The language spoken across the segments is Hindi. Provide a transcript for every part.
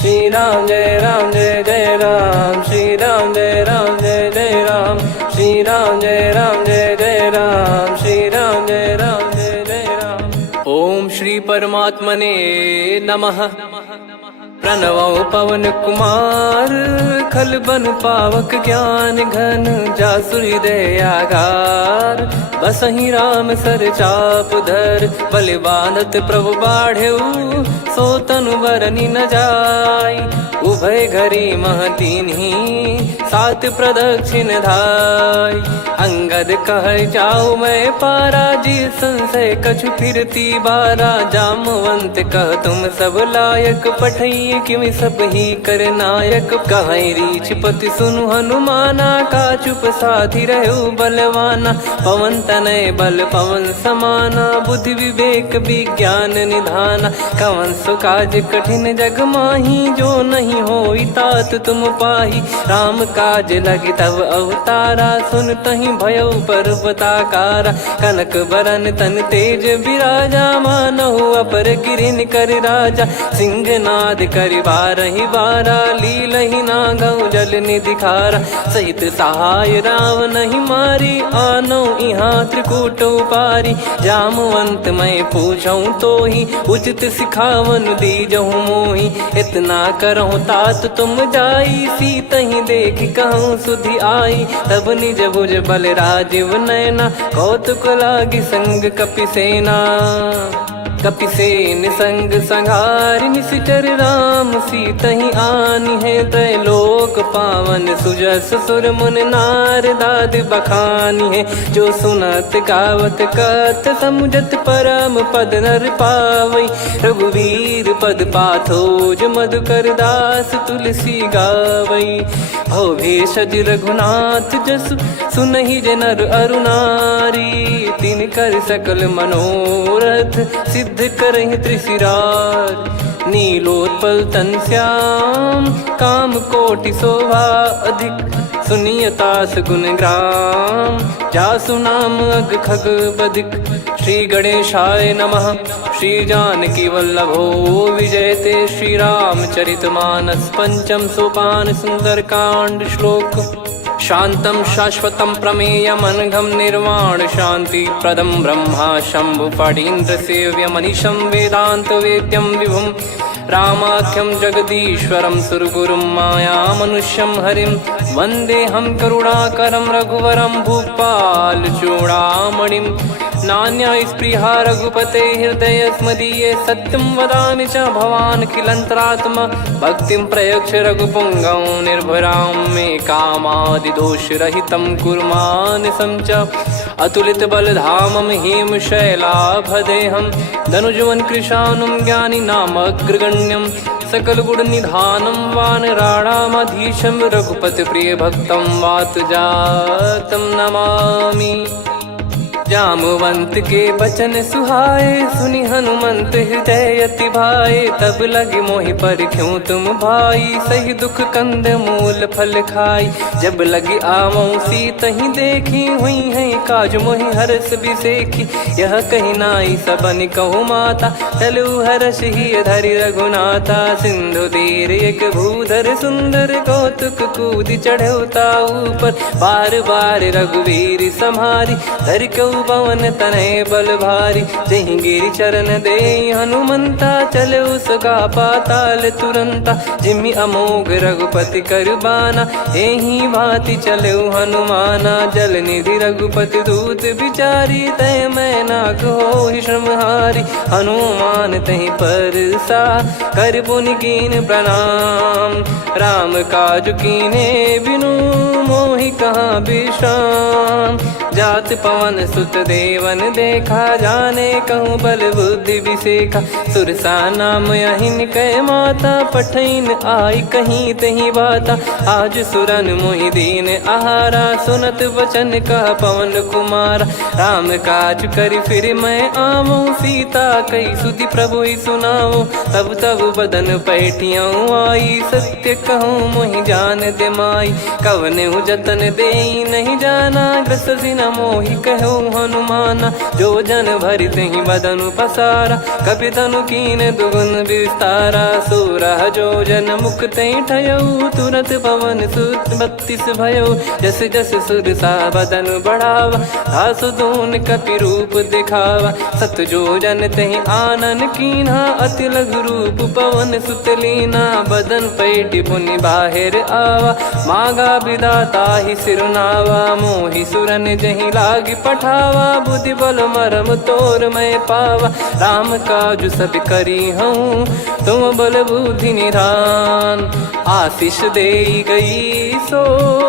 श्री राम जय जय राम, श्री राम जय जय राम, श्री राम जय जय राम, श्री राम जय जय राम। ओम श्री परमात्मने नमः। प्रणवो पवन कुमार, खल बन पावक ज्ञान घन, जासु हृदय आगार। बसहि राम सर चाप धर, बलि बांधत प्रभु बाढ़ेऊ, सो तनु बरनि न जाय। उभय घरी महतीन्ही, सात प्रदक्षिण धाय। अंगद कह जाऊ मैं पारा, जी संशय कछु फिरती बारा। जामवंत कह तुम सब लायक, पठई किमि सब ही कर नायक। कहीं रीछ पति सुनु हनुमाना, का चुप साधि रहु बलवाना। पवन तनय बल पवन समाना, बुद्धि विवेक विज्ञान निधाना। कवन सो काज कठिन जग माही, जो नहीं होई तात तुम पाही। राम काज लगी तब अवतारा, सुन तहि भयउ पर्वताकारा। कनक बरन तन तेज बिराजा, मानहु अपर गिरिन कर राजा। सिंहनाद करि बारहि बारा, लीलहि नागौ जल निधि खारा। सहित सहाय राम नहीं मारी, आनो इहाँ त्रिकूट उपारी। जामवंत मैं पूछऊँ तोहि, उचित सिखावन दीजहु मोहि। इतना करहु तात तुम जाई, सीतहि देख कहूँ सुधि आई। तब निज भुज बल राजीव नयना, कौतुक लागी संग कपिसेना। कपिसेन संग संघारि, निशिचर राम सीतहि आनी है। त्रैलोक पावन सुजस सुर मुन नार, दाद बखानी है। जो सुनत गावत कथ, समुझत परम पद नर पावई। रघुवीर पद पाथोज, मधुकर दास तुलसी गावई। भव भेषज रघुनाथ जसु, सुनहि जे नर अरु नारी। तिन कर सकल मनोरथ, सिद्ध करहि त्रिशिरार। नीलोत्पल तन श्याम, काम कोटि शोभा अधिक। सुनियतास गुण ग्राम, जासु नाम अग खग बदिक। श्री गणेशाय नमः। श्री जानकी वल्लभो विजयते, श्री रामचरित मानस। पंचम सोपान सुंदर कांड श्लोक। शांतं शाश्वतं प्रमेयमनघं, निर्वाण शांति प्रदं ब्रह्मा शंभु फणीन्द्र सेव्यमनिशं। वेदांत वेद्यं विभुं रामाख्यं जगदीश्वरं, सुरगुरुं माया मनुष्यं हरिं। वन्देऽहं करुणाकरं रघुवरं, भूपाल चूडामणिं। नान्या स्पृहा रघुपते हृदय स्मदीये, सत्यं वदामि च भवान् खिलन्तरात्मा। भक्तिं प्रयच्छ रघुपुङ्गं, निर्भरां मे कामादिदोषरहितं कुर्मानिसं च। अतुलित बलधामं हेमशैलाभदेहं, धनुजवन कृशानुं ज्ञानी नामग्रगण्यं। सकल गुण निधानं वानराणामधीशं, रघुपति प्रिय भक्तं वातजातं नमामि। जामवंत के बचन सुहाए, सुनि हनुमंत हृदय अति भाए। तब लगे मोहि पर क्यों तुम भाई, सही दुख कंद मूल फल खाई। जब लगे आवऊं सीतहि देखी, हुई है काज मोहि हरस बिसेखी। यह कही नाई सबन कहु माता, चलु हरष ही धरि रघुनाथा। सिंधु तीर एक भूधर सुंदर, कौतुक कूद चढ़ौता ऊपर। बार बार रघुवीर सम्हारी, धर कऊ पवन तनय बल भारी। जहि गिरि चरण दे हनुमंता, चले उसका पाताल तुरंता। जिमि अमोघ रघुपति कर बाना, एहि भांति चले हनुमाना। जल निधि रघुपति दूत बिचारी, तय मैं नाग होहि श्रमहारी। हनुमान तहि परसा, कर पुनि कीन प्रणाम। राम काज कीने बिनु, मोहि कहाँ विश्राम। जात पवन सुत देवन देखा, जाने कहूँ बल बुद्धि विसेखा। सुरसा नाम अहिन कै माता, पठैन आई कहीं तही बाता। आज सुरन मोहि दीन आहारा, सुनत वचन कह पवन कुमारा। राम काज करि फिर मैं आवऊं, सीता कई सुधि प्रभु ही सुनाओ। तब तब बदन पैठियाँ आई, सत्य कहूँ मोहि जान दे माई। कवने जतन दे नहीं जाना, ग्रसि न मोहि कहो हनुमाना। जो जन भरि तेहि बदनु पसारा, कपि तनु कीन दुगुन विस्तारा। सोरह जो जन मुख तेहि ठयऊ, तुरत पवन सुत 32 भयऊ। जस जस सुरसा बदन बढ़ावा, आसु दून कपि रूप दिखावा। सत जो जन तेहि आनन कीन्हा, अति लघु रूप पवन सुत लीना। बदन पैटि पुनि बाहिर आवा, मागा विधाता ही सिरुनावा। मोहि सुरन जहि लागी पठावा, बुद्धि बल मरम तोर मैं पावा। राम काजु सब करी हूँ, तुम बल बुद्धि निधान। आशीष देई गई सो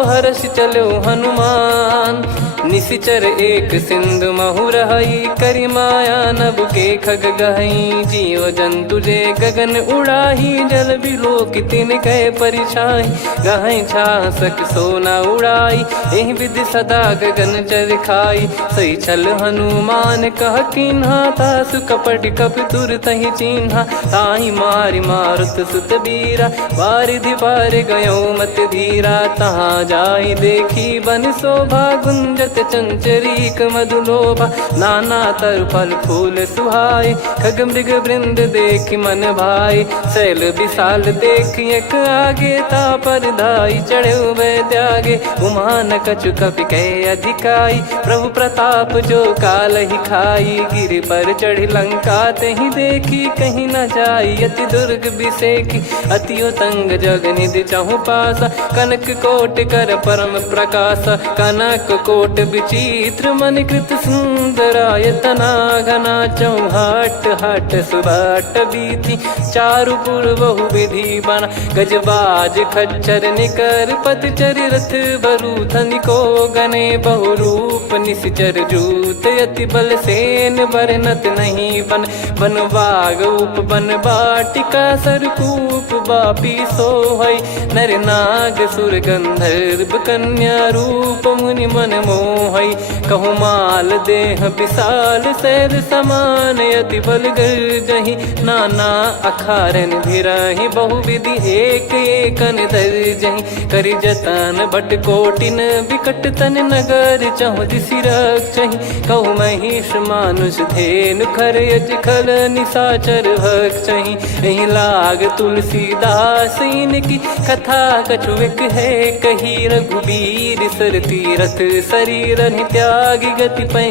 हर्ष चलो हनुमान। निशिचर एक सिंधु महु रहई, करी माया नभ के खग गहई। जीव जंतु जे गगन उड़ाही, जल बिलोक तिन कह परिछाई। गहई छासक सोना उड़ाई, एहि विधि सदा गगन चर खाई। सही छल हनुमान कह कीन्हा, तासु कपट कप तुर तहि चिन्हा। ताहि मारि मारुत सुत बीरा, वारिधि पार गयो मत धीरा। तहाँ जाई देखी बन शोभा, गुंजत चंचरीक मधुलोभा। नाना तर फल फूल सुहाए, खग मृग वृंद देख मन भाई। शैल विशाल देख एक आगे, तापर धाई चढ़े वै त्यागे। उमान कछु कपि कह अधिकाई, प्रभु प्रताप जो काल ही खाई। गिर पर चढ़ी लंका तेहि देखी, कहीं न जाई अति दुर्ग बिसेकी। अति उतंग जग निधि चहु पासा, कनक कोट कर परम प्रकाश। कनक कोट विचित्र मन कृत सुंदरायतना। घना चौहाट हाट सुबाट बीती, चारु पुर बहु विधि बना। गजबाज खच्चर निकर पतचर, रथ बरु धनिको गने। बहु रूप निशिचर जूत, अति बल सेन बरनत नहीं बन। बन बाग उप बन बाटिका, सरकूप बापी सोहई। नर नाग सुर गंधर्व कन्या, रूप मुनि मन मोहई। कहु माल देह विशाल, शैल समान अति बल गर्जहि। नाना अखारन भिरहि, बहु विधि एक एकन दर्जहि। करि जतन बट कोटिन, बिकट तन नगर चहु दिसि रक्षहि। कहु महिष मानुष धेनु, खर यज खल निशाचर भक्षहि। एहि लाग तुलसीदास इनकी, कथा कछु एक है कही। रघुबीर सर तीरथ शरीर, त्यागी गति पै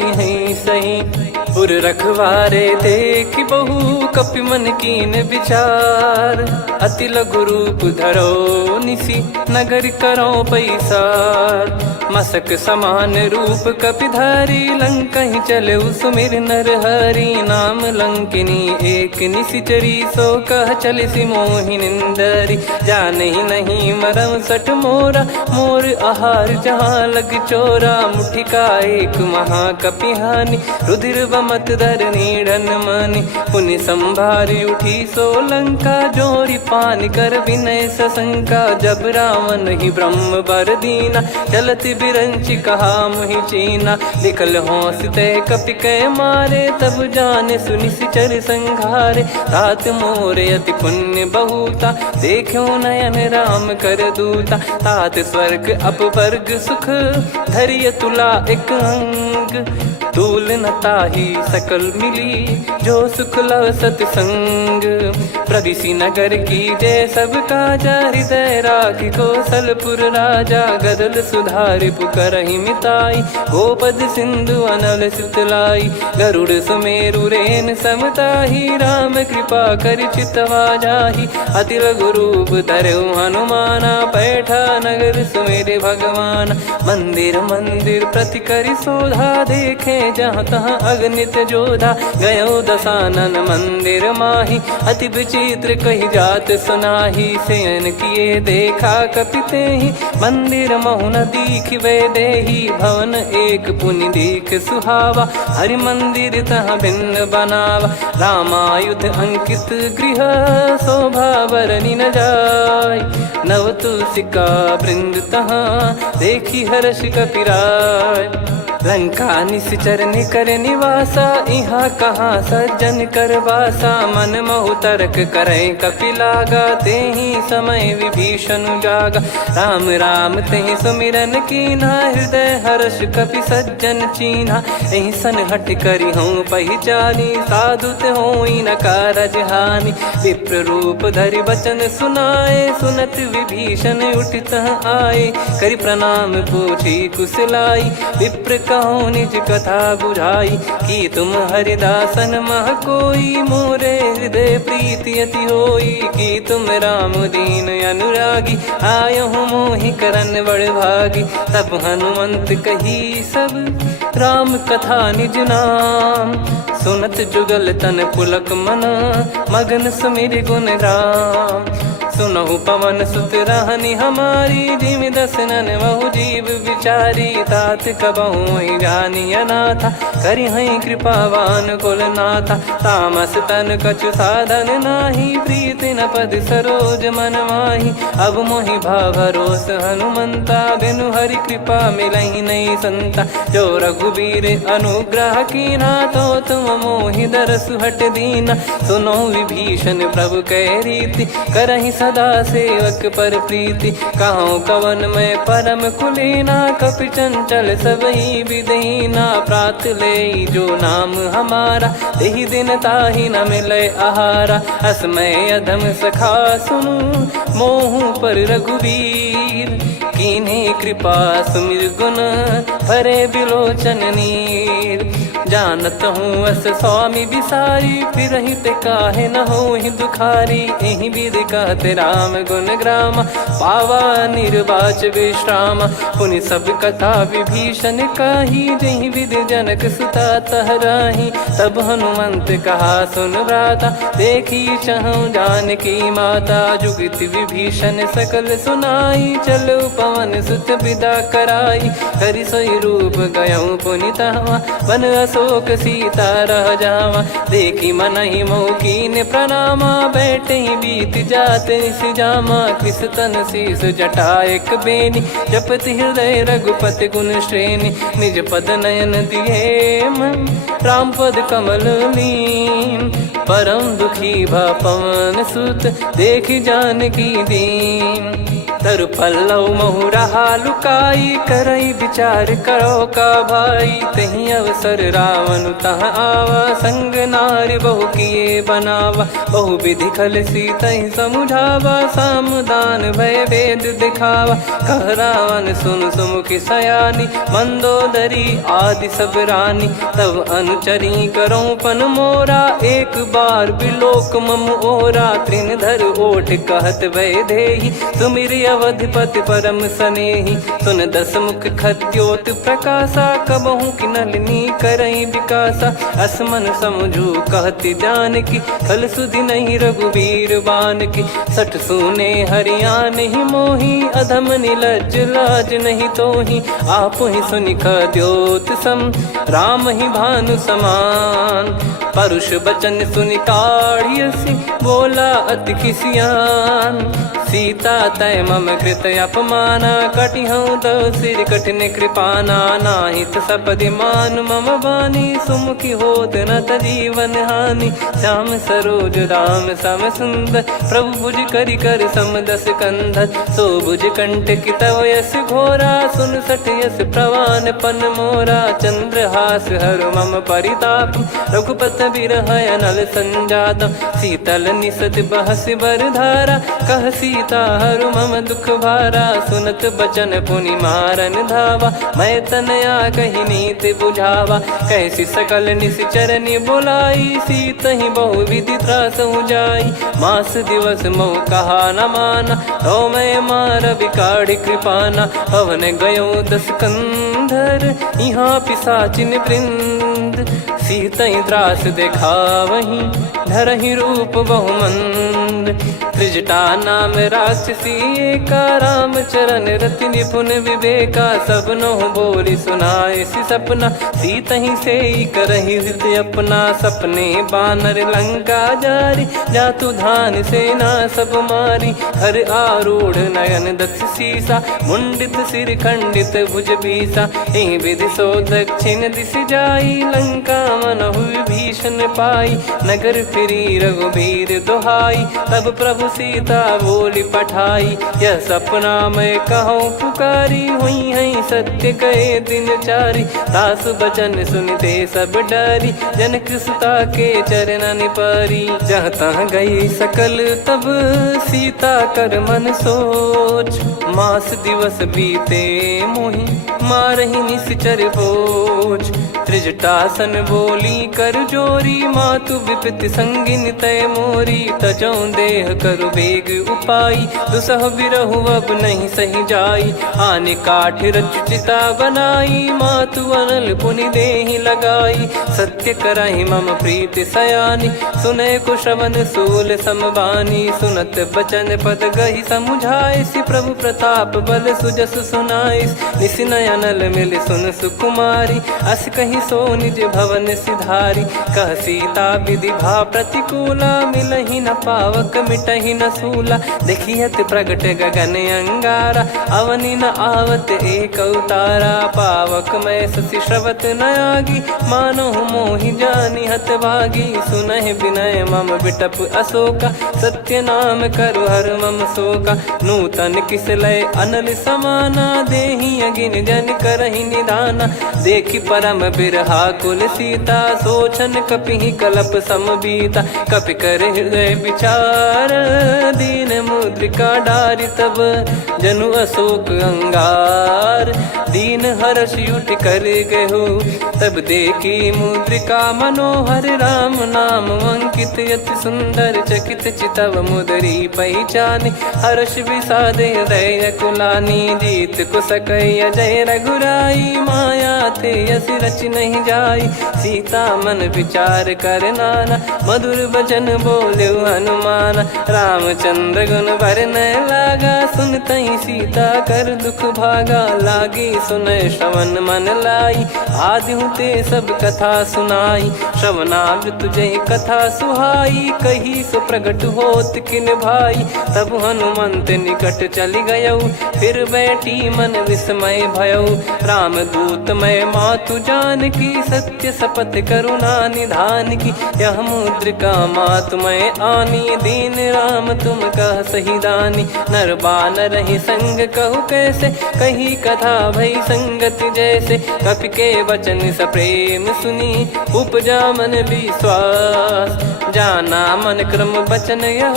सही। पुर रखवारे देख बहु, कपि मन कीन विचार। अति लघु रूप धरो निसी, नगर करो पैसार। मसक समान रूप कपि धारी, लंकहि चले सुमिर नर हरि। नाम लंकिनी एक निशिचरी, सो कह चलिसि मोहि निंदरी। जानहि नहीं मरम सठ मोरा, मोर आहार जहाँ लग चोरा। मुठिका एक महाकपिहानि, रुधिर बमत धरनी ढन मानि। पुनि संभारी उठी सो लंका, जोरी पान कर विनय सशंका। जब रावण ही ब्रह्म बर दीना, चलत बिरंचि कहा मुहि चीना। लिखल होंस ते कपि कै मारे, तब जाने सुनि सिचर संघारे। तात मोरे अति पुण्य बहुता, देखो नयन राम कर दूता। तात स्वर्ग अपवर्ग सुख, धरिय तुला एक अंग। तूल न ताहि सकल मिली, जो सुख लव सतसंग। प्रविशि नगर की जय सब काजा, हृदय राखि कौशलपुर राजा। गदल सुधारि पुकरहि मिताई, गोपद सिंधु अनल सितलाई। गरुड़ सुमेरु रेन समताहि, राम कृपा करि चितवा जाहि। अति लघु रूप धरऊ हनुमाना, पैठा नगर सुमेरे भगवान। मंदिर मंदिर प्रति करि शोधा, देखे जहाँ तहाँ अगणित जोधा। गयो दशानन मंदिर माही, अति विचित्र कही जात सुनाही। शयन किए देखा कपि तेहि, मंदिर महु न दीख वे देही। भवन एक पुनि दीख सुहावा, हरि मंदिर तहाँ भिन्न बनावा। रामायुध अंकित गृह, शोभा बरनि न जाय। नव तुलसी का वृंद तहाँ, देखी हर्ष कपिराय। लंका निश्चर निकर निवासा, इहाँ कहाँ सज्जन कर वासा। मन महु तर्क करे कपिलागा, तेहि समय विभीषण जागा। राम राम तेहि सुमिरन कीन्हा, हृदय हर्ष कपि सज्जन चीन्हा। एहि सन हट करि हूँ पहिचानी, साधु ते होई न कारज हानि। विप्र रूप धरि वचन सुनाए, सुनत विभीषण उठित आए। करि प्रणाम पूछी कुशलाई, विप्र कहो निज कथा बुझाई। कि तुम हरिदासन मह कोई, मोरे हृदय प्रीति अति होई। कि तुम राम दीन अनुरागी, आयहु मोहि करन बड़ भागी। तब हनुमंत कही सब राम कथा निज नाम, सुनत जुगल तन पुलक मना, मगन सुमिर गुण राम। सुनहु पवन सुत रहनी हमारी, जिमि दसनन महु जीव विचारी। तात कबहु ही जानी अनाथा, करि हई कृपावान कुल नाथा। तामस तन कछु साधन नाही, प्रीति न पद सरोज मन माही। अब मोहि भाव भरोस हनुमंता, बिनु हरि कृपा मिलहि नहीं संता। जो रघुबीर अनुग्रह कीन्हा, तो तुम मोहि दरसु हट दीना। सुनो विभीषण प्रभु कह रीति, करहि सदा सेवक पर प्रीति। कहूँ कवन में परम कुलीना, कपि चंचल सबही विदहीना। प्रात ले जो नाम हमारा, तेहि दिन ताहि न मिले आहारा। असमय अधम सखा सुनु, मोहु पर रघुवीर। कीन्ही कृपा सुमिर गुण, भरे बिलोचन नीर। जानत हूँ अस स्वामी बिसारी, फिरहि ते काहे न होहि दुखारी। एहि विधि कहते राम गुण ग्राम, पावा निर्वाच विश्राम। पुनि सब कथा विभीषण काही, जहि विधि जनक सुता तहराही। तब हनुमंत कहा सुन भ्राता, देखी चहु जानकी माता। जुगति विभीषण सकल सुनाई, चलो पवन सुत विदा कराई। करि सोई रूप गयऊँ पुनि तहवा, वन अशोक सीता रह जावा। देखी मनहि मोह कीन्ह प्रणामा, बैठे ही बीत जात निस जामा। कृस तन शीस जटा एक बेनी, जपति हृदय रघुपति गुण श्रेणी। निज पद नयन दिए मन, राम पद कमल लीन। परम दुखी भा पवन सुत, देखि जानकी दीन। तरु पल्लव महु रहा लुकाई, करई विचार करो का भाई। तहि अवसर रावण तह आवा, संग नारी बहु किए बनावा। बहु विधि खल सीतहि समुझावा, सामदान भय वेद दिखावा। कह रावण सुन सुमुखि सयानी, मंदोदरी आदि सब रानी। तब अनुचरी करो पन मोरा, एक बार बिलोक मम ओरा। तृण धर ओठ कहत भय देहि, सुमिर अवधिपति परम सनेहि। सुन दस मुख खद्योत प्रकाशा, कबहु कि नलिनी करई विकासा। असमन समझू कहति जानकी, खल सुधि नहीं रघुवीर बानकी। सठ सुने हरियाण ही मोही, अधम निलज्ज लाज नहीं तोही। आप ही सुनि खद्योत सम, राम ही भानु समान। परुष बचन सुनि काढ़ियसि, बोला अति किसियान। सीता तय मम कृत अपमाना, कटिहऊँ तव सिर कठिन कृपाना। नाहित सपदि मान मम बानी, सुमुखी होत न जीवन हानि। श्याम सरोज राम सम सुंदर, प्रभु भुज करि कर सम दस कंधर। सो भुज कंठ की तव यस घोरा, सुन सठ यस प्रवान पन मोरा। चंद्रहास हर मम परिताप, रघुपत बिरह अनल संजातम। शीतल निसत बहस बर धारा, कह सीता हरु मम दुख भारा। सुनत बचन पुनि मारन धावा, मैं तनया कहि नीति बुझावा। कैसी सकल निश्चरनि बुलाई, सीतहि बहु विधि त्रासहु जाई। मास दिवस मोह कहा न माना, तो मैं मार बिकाढ़ि कृपाना। पवन गयो दस कंधर, यहाँ पिशाचिन वृंद। मंद, सीतई त्रास देखावहीं धरहि रूप बहुमंद। त्रिजटा नाम राक्षसी एका, राम चरण रति निपुण विवेका। सबनो बोली सुनाए सि सपना, सीतहि से करहि हृद अपना। सपने बानर लंका जारी, जातु धान सेना सब मारी। हर आरूढ़ नयन दक्ष सीसा, मुंडित सिर खंडित भुज बीसा। एहि विधि सो दक्षिण दिश जाई, लंका मनहु विभीषण पाई। नगर फिरी रघुबीर दुहाई, तब प्रभु सीता बोली पठाई। यह सपना मैं कहूँ पुकारी, हुई है सत्य कहे दिन चारी। दास बचन सुनते सब डरी, जनक सुता के चरण परी। जहाँ तहाँ गई सकल तब सीता कर मन सोच। मास दिवस बीते मोहि मारहि निश्चर बोझ। त्रिजटासन बोली कर जोरी, मातु विपत्ति संगिन तय मोरी। तजौ देह करु बेग उपाई, दुसह बिरहु अब नहीं सही जाई। आने काठ रचिता बनाई, मातु अनल पुनि देहि लगाई। सत्य करहि मम प्रीति सयानी, सुनय को श्रवण सूल समबानी। सुनत बचन पद गहि समुझाए, सि प्रभु प्रताप बल सुजस सुनाइस। निस नयनल मिल सुन सुकुमारी, अस कहि सो निज भवन सिधारी। कह सीता विधि भा प्रतिकूला, मिलहि न पावक मिटहि न सूला। देखियत प्रगट गगन अंगारा, अवनि न आवत एक उतारा। पावक मैं शशि श्रवत न आगी, मानो मोहि जानि हत भागी। सुनहि विनय मम बिटप अशोका, सत्य नाम करु हर मम शोका। नूतन किस लय अनल समाना, देहि अगिन जन करहि निदाना। देखि परम बिरहा कुल सीता, सोचन कपिहि कलप समबीता। कपि कर हृदय विचार, दीन मुद्रिका डारि तब जनु अशोक अंगार। दीन हर्ष उठ कर गहु, तब देखी मुद्रिका मनोहर। राम नाम अंकित अति सुंदर, चकित चितव मुदरी पहचान। हर्ष विषाद हृदय कुलानी, जीत को सकय जय रघुराई। माया थे यस रच नहीं जाई, सीता मन विचार कर नाना। मधुर बचन बोले हनुमान, रामचंद्र गुण बरनै लागा। सुनतहि सीता कर दुख भागा, लागी सुनय श्रवण मन लाई। आदि ते सब कथा सुनाई, श्रवणामृत जय कथा सुहाई। कही सो प्रगट होत किन भाई, तब हनुमंत निकट चली गयौ। फिर बैठी मन विस्मय भयौ, राम दूत मैं मातु जानकी। सत्य शपथ करुणा निधान की, यह मुद्रिका मातु मैं आनी। दीन राम तुम कह सही दानी, नर बानर ही संग कहु कैसे। कही कथा भई संगति जैसे, कपि के वचन सप्रेम सुनी। उपजा मन विश्वास, जाना मन क्रम बचन यह।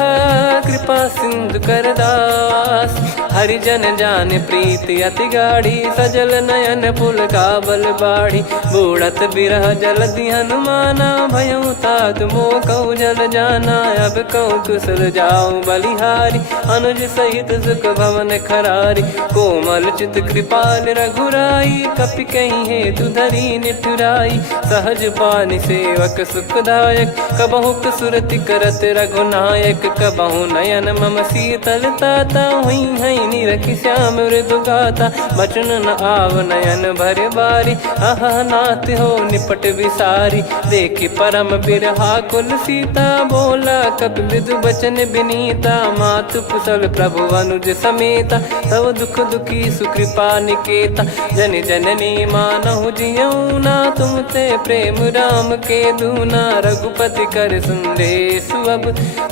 कृपा सिंधु कर दास, हरिजन जान प्रीति अति गाढ़ी। सजल नयन पुल का बल बाढ़ी, बूढ़त बिरह जल दी हनुमाना। भयउ तात मोह कहु जल जाना, अब कहु कुशल जाऊं बलिहारी। अनुज सहित सुख भवन खरारी, कोमल चित कृपाल रघुराई। कपि कहीं हेतु धरी निठुराई, सहज पानि सेवक सुखदायक। कबहु सुरति करत रघुनायक, कबहु नयन मम शीतल ताता। हुई है निरखि श्याम मृदु गाता, बचन न आव नयन भर बारी। आहा नाथ हो निपट विसारी, देखि परम बिरहा कुल सीता। बोला कपि मृदु बचन बिनीता, मातु कुशल प्रभु अनुज समेता। तव दुख दुखी सुकृपा निकेता, जन जननी मानहु जियऊ ना। तुम ते प्रेम राम के दूना, रघुपति कर संदेश अब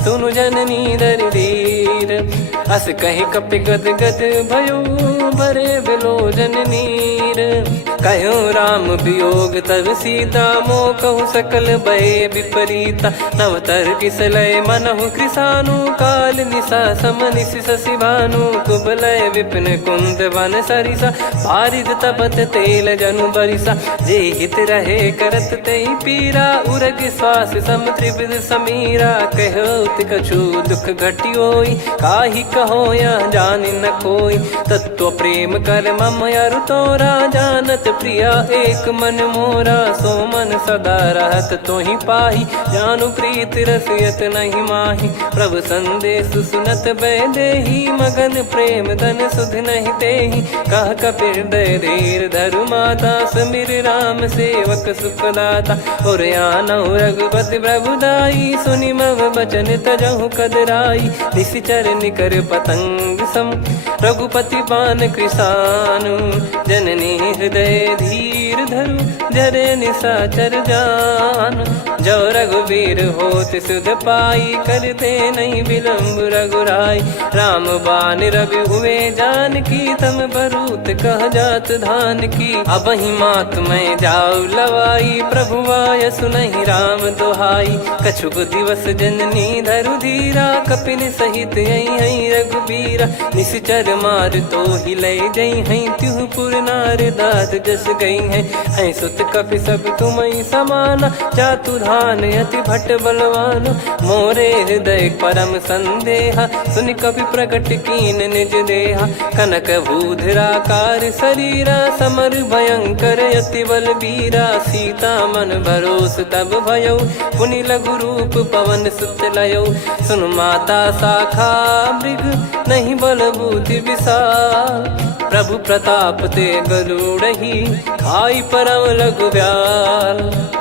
सुनु जननी दर धीर। अस कहि कपि गद गद भयो, भरे बिलोचन नीर। कहो राम वियोग तब सीता, मोह कहु सकल भय विपरीता। नवतर किसलय मनहु कृसानु, काल निशा समनिशि शशि भानु। कुबलय विपिन कुंद वन सरिसा, पारिद तपत तेल जनु बरिसा। जे हित रहे करत तेहि पीरा, उरग श्वास सम त्रिविध समीरा। कहो कछु दुख घटियोई, काहि कहो या जान न कोई। तत्व प्रेम कर मम अरु तोरा, जानत प्रिया एक मन मोरा। सो मन सदा रहत तो ही पाही, जानु प्रीत रसियत नहीं माही। प्रभु संदेश सुनत बैदेही, मगन प्रेम धन सुध नहीं तेही। कह कपिर दय धीर धरु माता, समिर राम सेवक सुखदाता। और आनौ रघुपति प्रभुदाई, सुनि मव बचन तजहु कदराई। निशिचर निकर पतंग सम, रघुपति पान कृसानु। जननी हृदय धीर धरु, जरे निशाचर जान। जो रघुवीर होत सुध पाई, करते नहीं विलम्ब रघुराई। राम बान रवि हुए जानकी, तम बरूत कह जात धान की। अब ही मात मैं जाऊ लवाई, प्रभु आय सुनहि राम दोहाई। कछुक दिवस जननी धरु धीरा, कपिन सहित यही रघुबीरा। निशिचर मार तो ही ले जई हैं, त्युह पुर नार दाद जस गई हैं। सुत कपि सब तुमहि समाना, जातु धान अति भट बलवान। मोरे हृदय परम संदेहा, सुनि कपि प्रकट कीन निज देहा। कनक भूधराकार शरीरा, समर भयंकर अति बलबीरा। सीता मन भरोस तब भयउ, पुनि लघु रूप पवन सुत लयउ। सुन माता शाखा मृग, नहीं बल बुद्धि विशाल। प्रभु प्रताप ते गरुड़ही, खाई परम लघु ब्याल।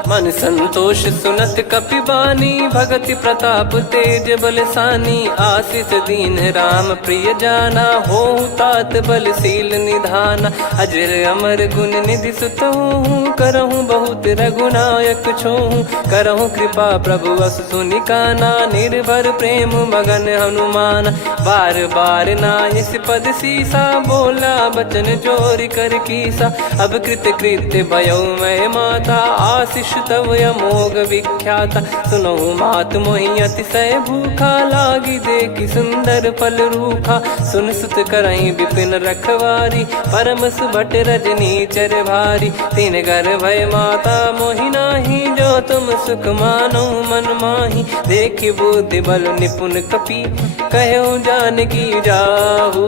मन संतोष सुनत कपि बानी, भगति प्रताप तेज बलसानी। आशीष दीन राम प्रिय जाना, होहु तात बलशील निधाना। अजर अमर गुण निधि सुतहु, करहु बहुत रघुनायक छोहु। करहु कृपा प्रभु अस सुनि काना, निर्भर प्रेम मगन हनुमान। बार बार नायस पद सीसा, बोला बचन चोरी कर कीसा। अब कृत कृत्य भयउ मैं माता, आशीष तव अमोघ विख्याता। सुनहु मात मोहि अतिशय भूखा, लागी देखि सुंदर फल रूखा। सुन सुत करहि विपिन रखवारी, परम सुभट रजनी चर भारी। तीन घर भय माता मोहि नाही, जो तुम सुख मानो मन माही। देखि बुद्धि बल निपुण कपि, कहु जानकी जाहु।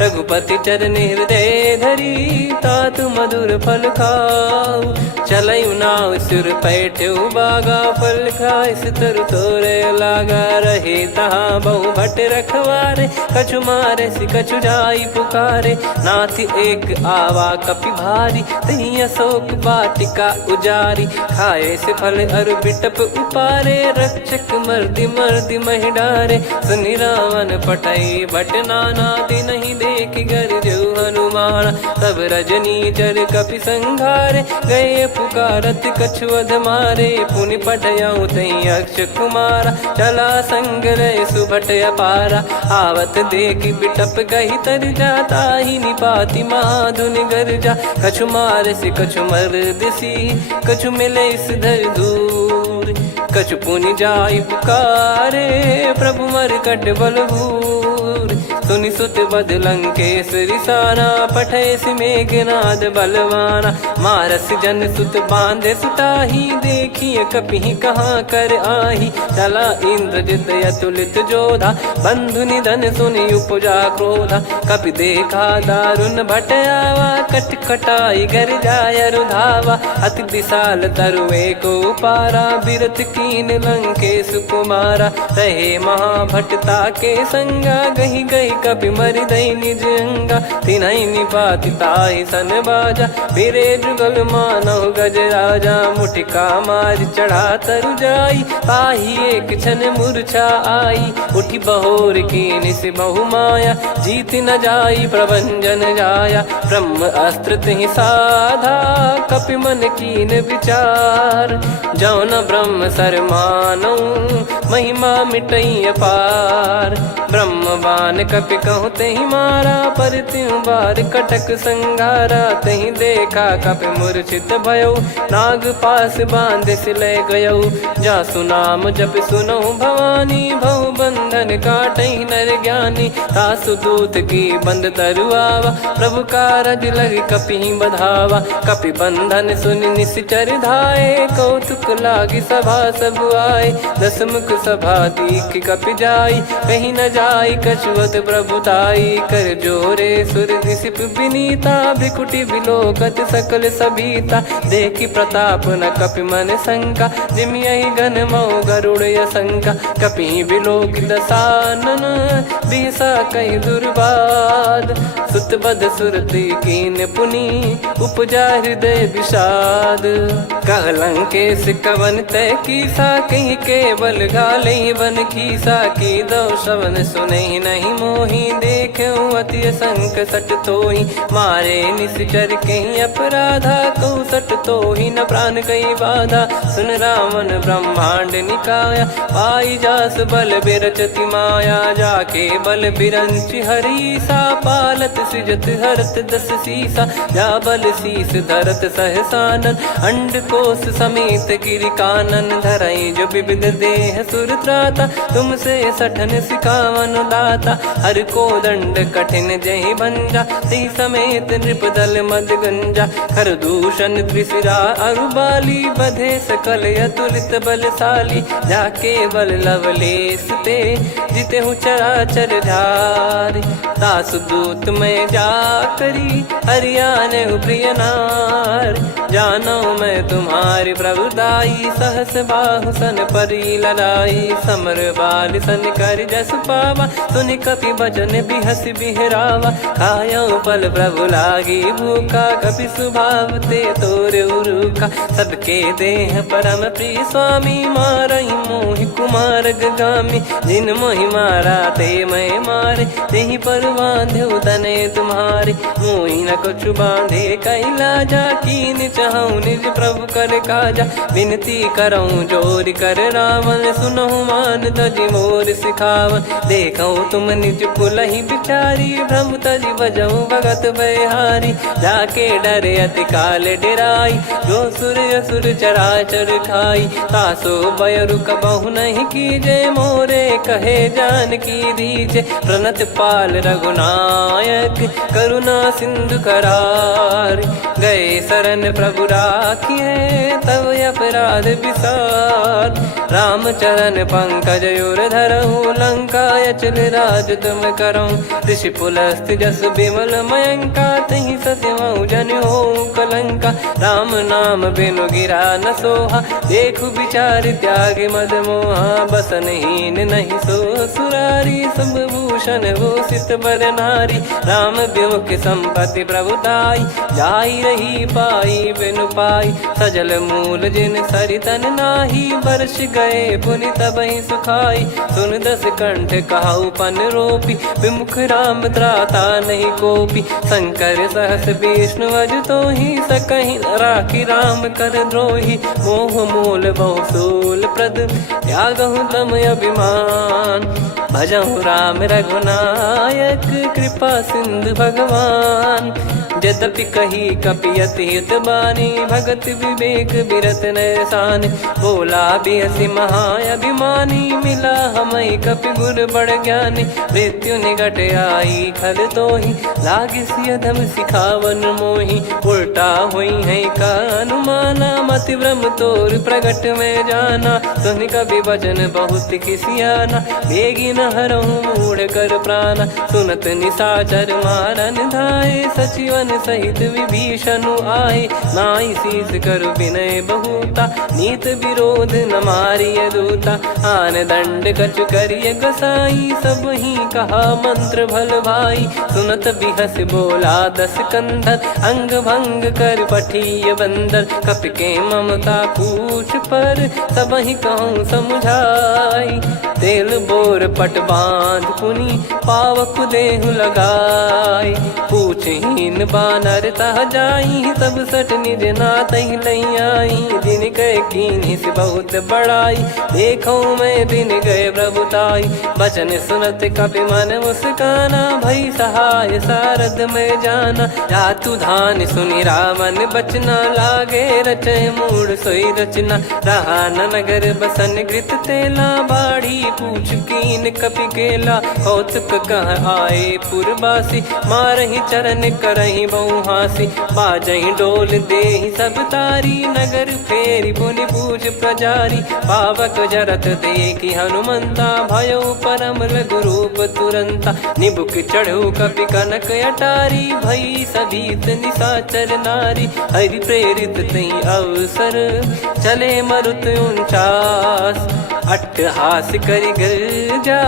रघुपति चरण हृदय धरी, तात मधुर फल खाऊ। चलयु नाव सुर पैठ्यु बागा, फल खाइस तरु तोरे लागा। रहे तहाँ बहु भट रखवारे, कछु मारे सि कछु जाई पुकारे। नाथ एक आवा कपि भारी, तही अशोक वाटिका उजारी। खाए से फल अरु बिटप उपारे, रक्षक मर्दि मर्दि महि डारे। सुनि रावण पटई भट नाना, तिनहि देखि गरजउ हनुमान। तब रजनी चर कपि संघारे, गए पुकारत कछु अध मारे। पुनि पठयउ तई अक्ष कुमारा, चला संग रहे सुभट अपारा। आवत देखि बिटप गही तर जाता, ही निपाति महाधुनि गर्जा। कछु मार से कछु मर्दिसी, कछु मिले इस धर दूर। कछु पुनि जाई पुकारे, प्रभु मरकट बलभूर। सुनि सुत बद लंकेश्वरी साना, पठय मेघनाद बलवाना। मारस जन सुत बांधे सुताही, देखिए कपि कहाँ कर आही। चला इंद्रजित अतुलित जोधा, बंधु निधन सुनि उपजा क्रोधा। कपि देखा दारुण भट आवा, कट कटाई गर जाय रुधावा। अति विशाल तरुए को पारा, बिरत कीन लंकेश कुमारा। रहे महाभटता के संगा, गही गही कपि मरि दई निज अंगा। तिन्हि निपाति ताहि सन बाजा, फिरे जुगल मानव गज राजा। मुटिका मार चढ़ा तरु जाई, ताहि एक क्षण मूर्छा आई। उठि बहोर कीन से बहु माया, जीत न जाई प्रभंजन जाया। ब्रह्म अस्त्र तिहि साधा, कपि मन कीन विचार। जौ न ब्रह्म सर मानौ, महिमा मिटई अपार। ब्रह्म बान कपि कहु तहि मारा, पर त्यों बार कटक संगारा। तहि देखा कपि मूर्छित भयउ, नाग पास बांध सिले गयउ। जासु नाम जप सुनहु भवानी, भव बंधन काटहि नर ज्ञानी। तासु दूत की बंद तरुआवा, प्रभु कारज लग कपि बधावा। कपि बंधन सुनि निश्चर धाये, कौतुक लागी सभा सब आए। दस मुख सभा दीख कपि जाई, कहीं न जाई कछुवत प्रभुताई। कर जोरे सुर दिसिप विनीता, भ्रिकुटि बिलोकत सकल सबीता। देखि प्रताप न कपि मन शंका, जिमियहि गन मऊ गरुड़ असंका। कपि बिलोक दसानन, बिहसा कहि दुर्वाद। सुत बध सुरति कीन पुनि, उपजा हृदय विषाद। कहलंकेश कवन तय कीसा, कहीं केवल गाले बन खीसा। की दो श्रवण सुने नहीं मोही, देखे अति संक सट तोही। मारे निश्चर कहीं अपराधा, कहूँ सट तोही न प्राण कहीं बाधा। सुन रावण ब्रह्मांड निकाया, पाई जास बल बिरचति माया। जाके बल बिरंच हरीसा, पालत सृजत हरत दस सीसा। जा बल शीस धरत सहसानन, अंड कोश समेत गिरि कानन। धरई जो विविध देह सुर त्राता, तुमसे सठन सिखावन दाता। हर को दंड कठिन जहि भंजा, ती समेत नृप दल मद गंजा। खर दूषण त्रिशिरा अरुबाली, बधे सकल अतुलित बलशाली। जाके बल लवलेश ते, जिते हूँ चराचर धारी। दास दूत में जा करी, हरियाने प्रिय नार। जानो मैं तुम्हारी प्रभुताई, सहस बाहु सन परी लड़ाई। समर बाल सन कर जस पावा, सुनि कपि भजन बिहस बिहरावा। खायो पल प्रभु लागी भूखा, कपि स्वभाव ते तोर उरुखा। सबके देह परम प्रिय स्वामी, मारई मोहि कुमार गगामी। जिन मोहि मारा ते मैं मारे, तेहि पर बांधो तने तुम्हारे। मोहि न कछु बांधे कैलाजा, कीन चाहूँ निज प्रभु कर काजा। विनती करऊँ जोरि कर रावण, सुनहु मान तजि मोर सिखावन। देखऊँ तुम निज पुलहि बिचारी, भ्रम तजि बजऊँ भगत बहारी। जाके डरे अति काल डेराई, जो सुर असुर चराचर खाई। तासो बयरु कबहु नहीं कीजे, मोरे कहे जान की दीजे। प्रणत पाल रघुनायक, करुणा सिंधु करार। गए शरण प्रभु राखिए, तब अपराध विसार। राम चरण पंकज उर धरऊँ, लंका अचल राज तुम करऊँ। ऋषि पुलस्त जस विमल मयंका, तहि सत्यमऊ जन हो कलंका। राम नाम बिनु गिरा न सोहा, देखु विचार त्याग मद मोहा। बसनहीन नहीं सो सुरारी, सब भूषण भूषित बर नारी। राम विमुख संपत्ति प्रभुताई, जाई रही पाई बिनु पाई। सजल मूल जिन सरितन नाही, वर्ष गए पुनि तबहि सुखाई। सुन दस कंठ कहाऊ पन रोपी, विमुख राम त्राता नहीं कोपी। शंकर सहस विष्णु अज तोहि, सकहि न राखी राम कर द्रोही। मोह मूल बहु सूल प्रद, त्यागहु तम अभिमान। भजहु राम रघुनायक, कृपा सिंधु भगवान। यद्यपि कही कपियति हित बानी, भगत विवेक बिरत नैसान। बोला बिहसि महाअभिमानी, मिला हमई कपि गुर बड़ ज्ञानी। मृत्यु निकट आई खल तोहि, लागिसि अधम सिखावन मोहि। उल्टा हुई है का अनुमाना, मति भ्रम तोर प्रगट में जाना। सुन कवि वचन बहुत खिसियाना, बेगी न हरहु मूढ़ कर प्राणा। सुनत निशाचर मारन धाये, सचिवन सहित विभीषणु आए। नाई शीस कर विनय बहुता, नीत विरोध न मारिय दूता। आन दंड कछु करिय गसाई, सब ही कहा मंत्र भल भाई। सुनत बिहस बोला दस कंधर, अंग भंग कर पठिय बंदर। कपि के ममता पूछ पर, सब ही कहूँ समुझाई। तेल बोर पट बांध पुनि, पावक देहु लगाई। पूछहीन बानर तह जाई, सब सट निज नातहि लई आई। दिन गए कीन्ही से बहुत बड़ाई, देखो मैं दिन गए प्रभुताई। बचन सुनत कपि मन मुस्काना, भई सहाय सारद में जाना। जातु धान सुनि रावण बचना, लागे रचय मूढ़ सोई रचना। रहा न नगर बसन घृत तेला, बाढ़ी पूछ कीन कपि केला कौतुक कह आए पुरबासी मारही चरण करही बहु हासी बाजही डोल देहि सब तारी नगर फेरी पुनि पूज प्रजारी पावक जरत देखी हनुमंता भयो परम लघु रूप तुरंता निबुक चढ़ू कपि कनक अटारी भई सभीत निशाचर नारी हरि प्रेरित तई अवसर चले मरुत 49 अट्टहास करि गिरजा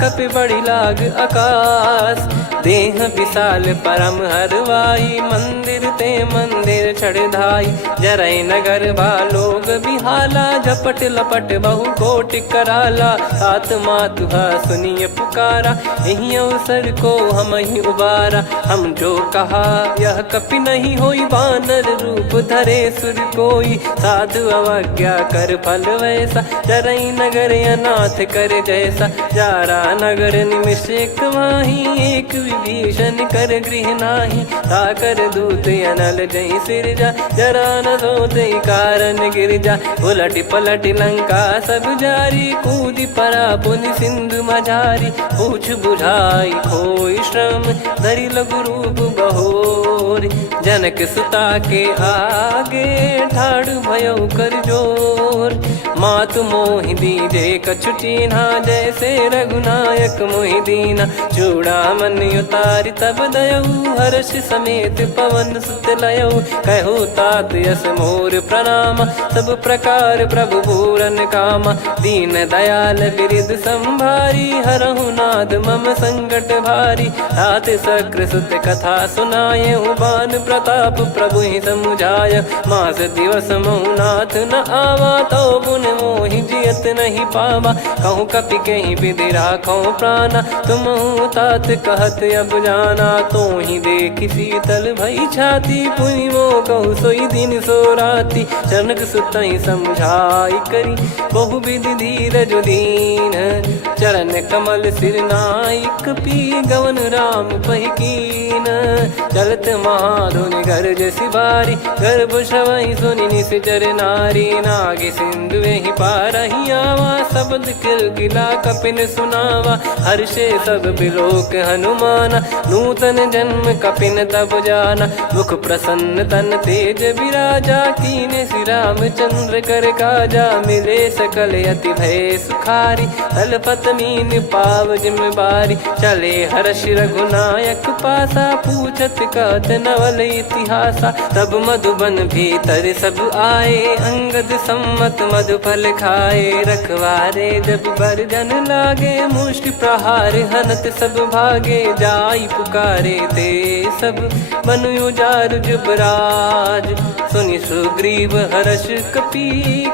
कपि बड़ी लाग आकाश देह विशाल परम हरवाई मंदिर ते मंदिर चढ़ाई जरई नगर बालोग बिहाला झपट लपट बहु कोट कराला सात मातुहा सुनिय पुकारा यही अवसर को हम ही उबारा हम जो कहा यह कपि नहीं होई बानर रूप धरे सुर कोई साधु अवज्ञा कर फल वैसा जरई नगर अनाथ कर जैसा जारा नगर निमिष एक माही एक विभीषण कर गृह नाही ताकर दूत अनल जय सिरजा जरा न सोते कारण गिरजा उलट पलट लंका सब जारी कूदी परा पुनि सिंधु मझारी पूछ बुझाई खोई श्रम धरि लघु रूप बहोरी जनक सुता के आगे ठाड़ भयो कर जोर मातु मोहि दीजे कछु चीन्हा जैसे रघुनायक मोहि दीना चूड़ामन उतारि तब दयऊ हर्ष समेत पवन सुत लयऊ कहु तात यस मोर प्रणाम सब प्रकार प्रभु पूरन कामा दीन दयाल बिरिद संभारी हरहु नाद मम संकट भारी तात सक्र सुत कथा सुनाये बान प्रताप प्रभु ही समुझाय मास दिवस महु नाथ न आवा तो पुन मोहि जियत नहीं पावा कहूँ कपि कहीं विधि राखो प्राणा तुम तात कहत अब जाना तो ही देख शीतल भई छाती पुनि मो कहु सोई दिन सो राती जनक सुतई समझाई करी बहु विधि धीरज दीन चरण कमल सिर नाइक पी गवन राम पहिकीन चलत महाधुनि गर्ज सिबारी गर्भ श्रवहि सुनि निश्चर नारी नागे सिंधु ही पारही आवा शब्द किलकिला कपिन सुनावा हर्षे सब बिलोक हनुमाना नूतन जन्म कपिन तब जाना मुख प्रसन्न तन तेज विराजा कीने श्री रामचंद्र कर काजा मिले सकल अति भय सुखारी तलपत मीन पाव जिम्मेवारी चले हर्ष रघुनायक पासा पूछत कहत नवल इतिहासा तब मधुबन भीतर सब आए अंगद सम्मत मधुफल खाए रखवारे जब बरजन लागे मुष्टि प्रहार हनत सब भागे जाई पुकारे ते सब मनु उजार जुबराज सुनि सुग्रीव हर्ष कपि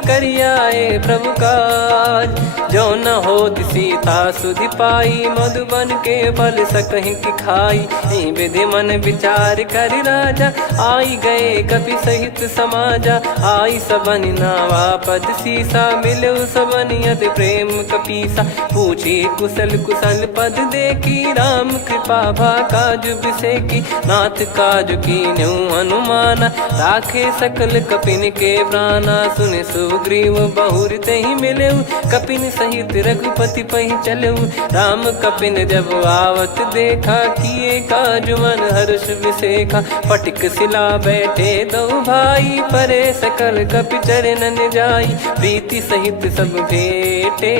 करियाए प्रभु काज जो न हो सीता सुधि पाई मधुबन के फल सकहि की खाई विधि मन विचार कर राजा आई गए कपि सहित समाजा आई सबन नावा पद सीसा मिलो सबनियत प्रेम कपीसा पूछी कुशल कुशल पद देखी राम कृपा भा काज बिसेकी नाथ काज की न्यू हनुमाना राखे सकल कपिन के प्राणा सुन सुग्रीव बहुर ते ही मिले कपिन सहित रघुपति पहि चले राम कपिन जब आवत देखा किए काज मन हर्ष विसेखा पटिक सिला बैठे दो भाई परे सकल कपि चरणन जाई प्रीति सहित सब भेटे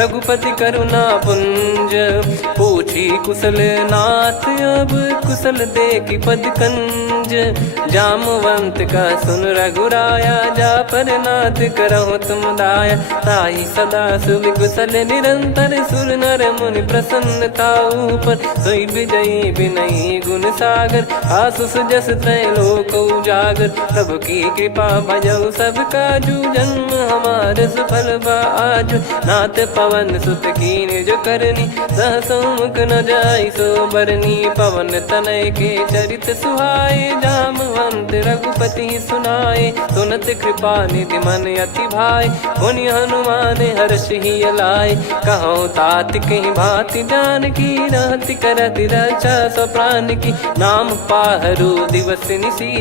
रघुपति करुणा पुंज पूछी कुशल नाथ अब कुशल देखी पद कंज जामवंत का सुन रघुराया जा पर नाथ करहु तुम दाया ताई सदा सुभि कुशल निरंतर सुर नर मुनि प्रसन्नता ऊपर सोई विजयी विनयी गुण सागर आसु सुजस त्रैलोक उजागर प्रभु की कृपा भजऊ सब काजू जन्म हमार सफल बाजू नाथ पवन सुत कीन जो करनी सहसो मुख न जाई सो बरनी पवन तनय के चरित सुहाए जामवंत रघुपति सुनाए सुनत कृपा निधि मन अति भाई पुनि हनुमान हर्ष ही लाए कहो तात कहीं भांति जान की रहति करति रक्षा सो प्राण की नाम पाहरू दिवस निसी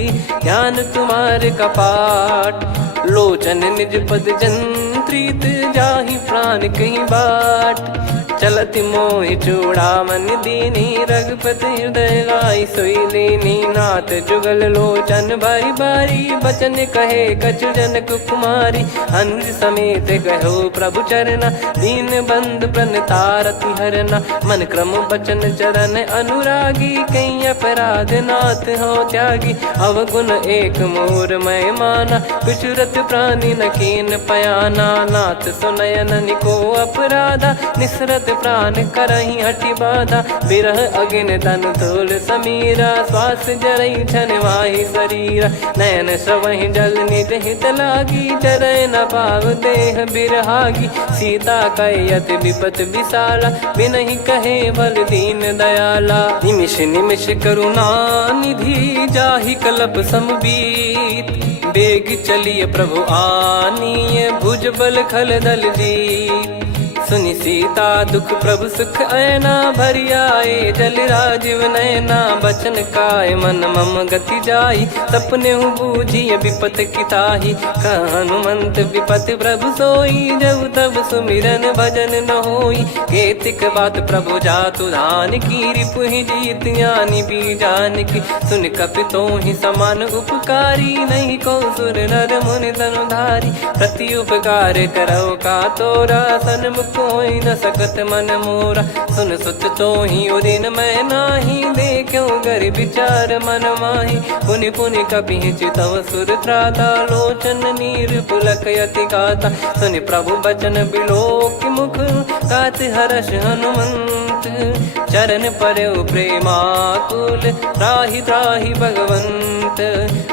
ध्यान तुम्हारे कपाट लोचन निज पद जन प्रीत जाहि प्राण कहीं बाट। चलत मोहि चूड़ामन दीनी रघुपति हृदय लाई सोई लीनी। नाथ जुगल लोचन बारी बारी बचन कहे कछु जनक कुमारी। हंस समेत गहो प्रभु चरना दीन बंद प्रणतारति हरना। मन क्रम बचन चरण अनुरागी कहीं अपराध नाथ हो त्यागी। अवगुण एक मोर मैं माना विचुरत प्राणी न कीन पयाना। नाथ सुनयन निको अपराधा निसरत प्राण करही हटि बाधा। बिरह अगिन तन तोल समीरा श्वास जरई छन वाहि शरीरा। नयन सवहि जल निज हित लागी चरय न पाव देह बिरहागी। सीता कयत विपत विशाला बिनहि कहे बल दीन दयाला। निमिष निमिष करुणा निधि जाहि कलप समबीत। बेग चलिए प्रभु आनीय भुज बल खल दल जीत। सुनि सीता दुख प्रभु सुख ऐना भरि आए जल राजीव नैना। बचन काय मन मम गति जाई सपने बूझी विपत किताही। हनुमंत विपत प्रभु सोई जब तब सुमिरन भजन न होई। केतिक बात प्रभु जातु धान की रिपुहि जीत ज्ञानी बीजान की। सुन कपितो ही समान उपकारी नहीं को सुर नर मुनि तनुधारी। प्रति उपकार करो का तोरा सन्मुख कोई न सकत मन मोरा। सुन सुत तो ही उदिन मैं नाही देखो गर विचार मन माही। पुनि पुनि कपि चितव सुर त्राता लोचन नीर पुलक यति गाता। सुनि प्रभु बचन बिलोक मुख गात हर्ष हनुमंत। चरण परयो प्रेमाकुल त्राहि त्राहि भगवंत।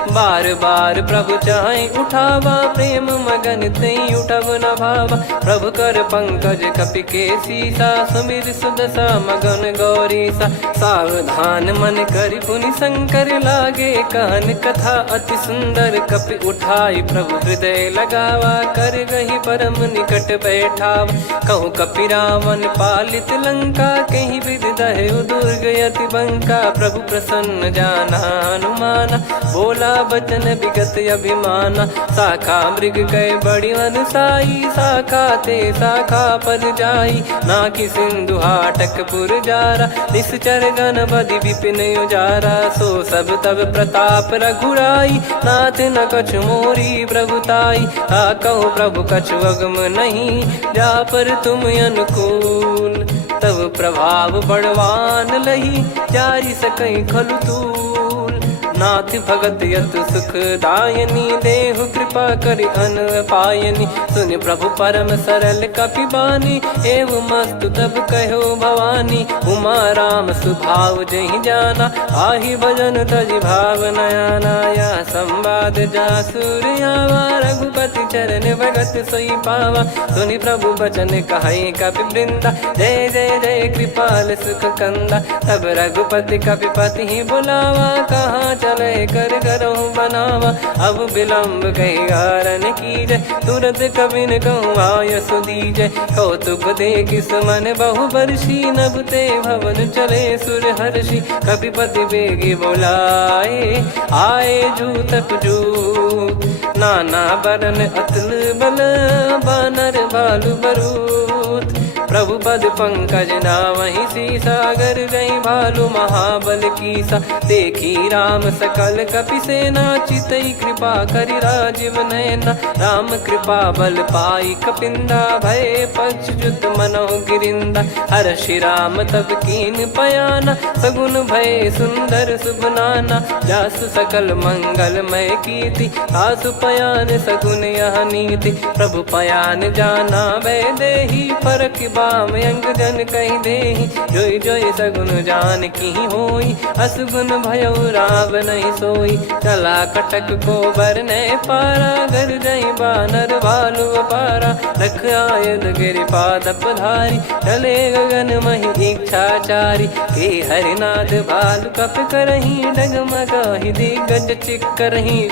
बार बार प्रभु चाहि उठावा प्रेम मगन तई उठब न भावा। प्रभु कर पंकज कपि के सीसा सुमिर सुदशा मगन गौरीसा। सावधान मन करि पुनि शंकर लागे कहन कथा अति सुंदर। कपि उठाई प्रभु हृदय लगावा कर गही परम निकट बैठावा। कहूँ कपि रावण पालित लंका कहीं विधि दहु दुर्ग यति बंका। प्रभु प्रसन्न जाना हनुमाना बोला बचन विगत अभिमाना। शाखा मृग गए बड़ी अनुसाई शाखा ते शाखा पर जाई। ना कि सिंधु हाटक पुर जारा निश्चर गण बदि विपिन उजारा। सो सब तब प्रताप रघुराई नाथ न कछु मोरी प्रभुताई। कहूँ प्रभु कछु अगम नहीं जा पर तुम अनुकूल। तब प्रभाव बड़वान लही जारी सकई खलु तूल। नाथ भगत यत सुख दायनी देहु कृपा करि अन पायनी। सुन प्रभु परम सरल कपि बानी एवं मस्तु तब कहो भवानी। उमा राम सुभाव जहि जाना आहि भजन तजि भाव नयाना। या संवाद जासुर आवा रघुपति चरण भगत सोई पावा। सुनि प्रभु बचन कहै कपि वृंदा जय जय जय कृपाल सुख कंदा। तब रघुपति कपि पति बुलावा कहाँ चले कर करहु बनावा। अब विलम्ब कही कारण कीजय तुरत कबिन कहूँ आयस दीजय। कौतुक देख सुमन बहु बरसी नभ ते भवन चले सुर हर्षि। कपिपति बेगी बोलाए आए जूतक जूत। नाना बरन अतुल बल बानर बालु बरूत। प्रभु पद पंकज नावहि सीसागर गई भालु महाबल कीसा। देखी राम सकल कपि सेना चितई कृपा करि राजीव नयना। राम कृपा बल पाई कपिंदा भय पक्ष जुत मनो गिरिंदा। हर्षि राम तब कीन पयाना सगुन भय सुंदर सुभनाना। जासु सकल मंगलमय कीर्ति आसु पयान सगुन यह नीति। प्रभु पयान जाना वै देहि फरक बाम अंग जन कहीं देहि। जोई जोई सगुन जान की होई असगुन भयो राव नहीं सोई। चला कटक को बरने पारा घर जई बानर भालु पारा। रख आयद गिरि पाद पधारी चले गगन मही इच्छाचारी। के हरिनाथ भालु कप करही डगमगाहि दिग्गज चिक्करही।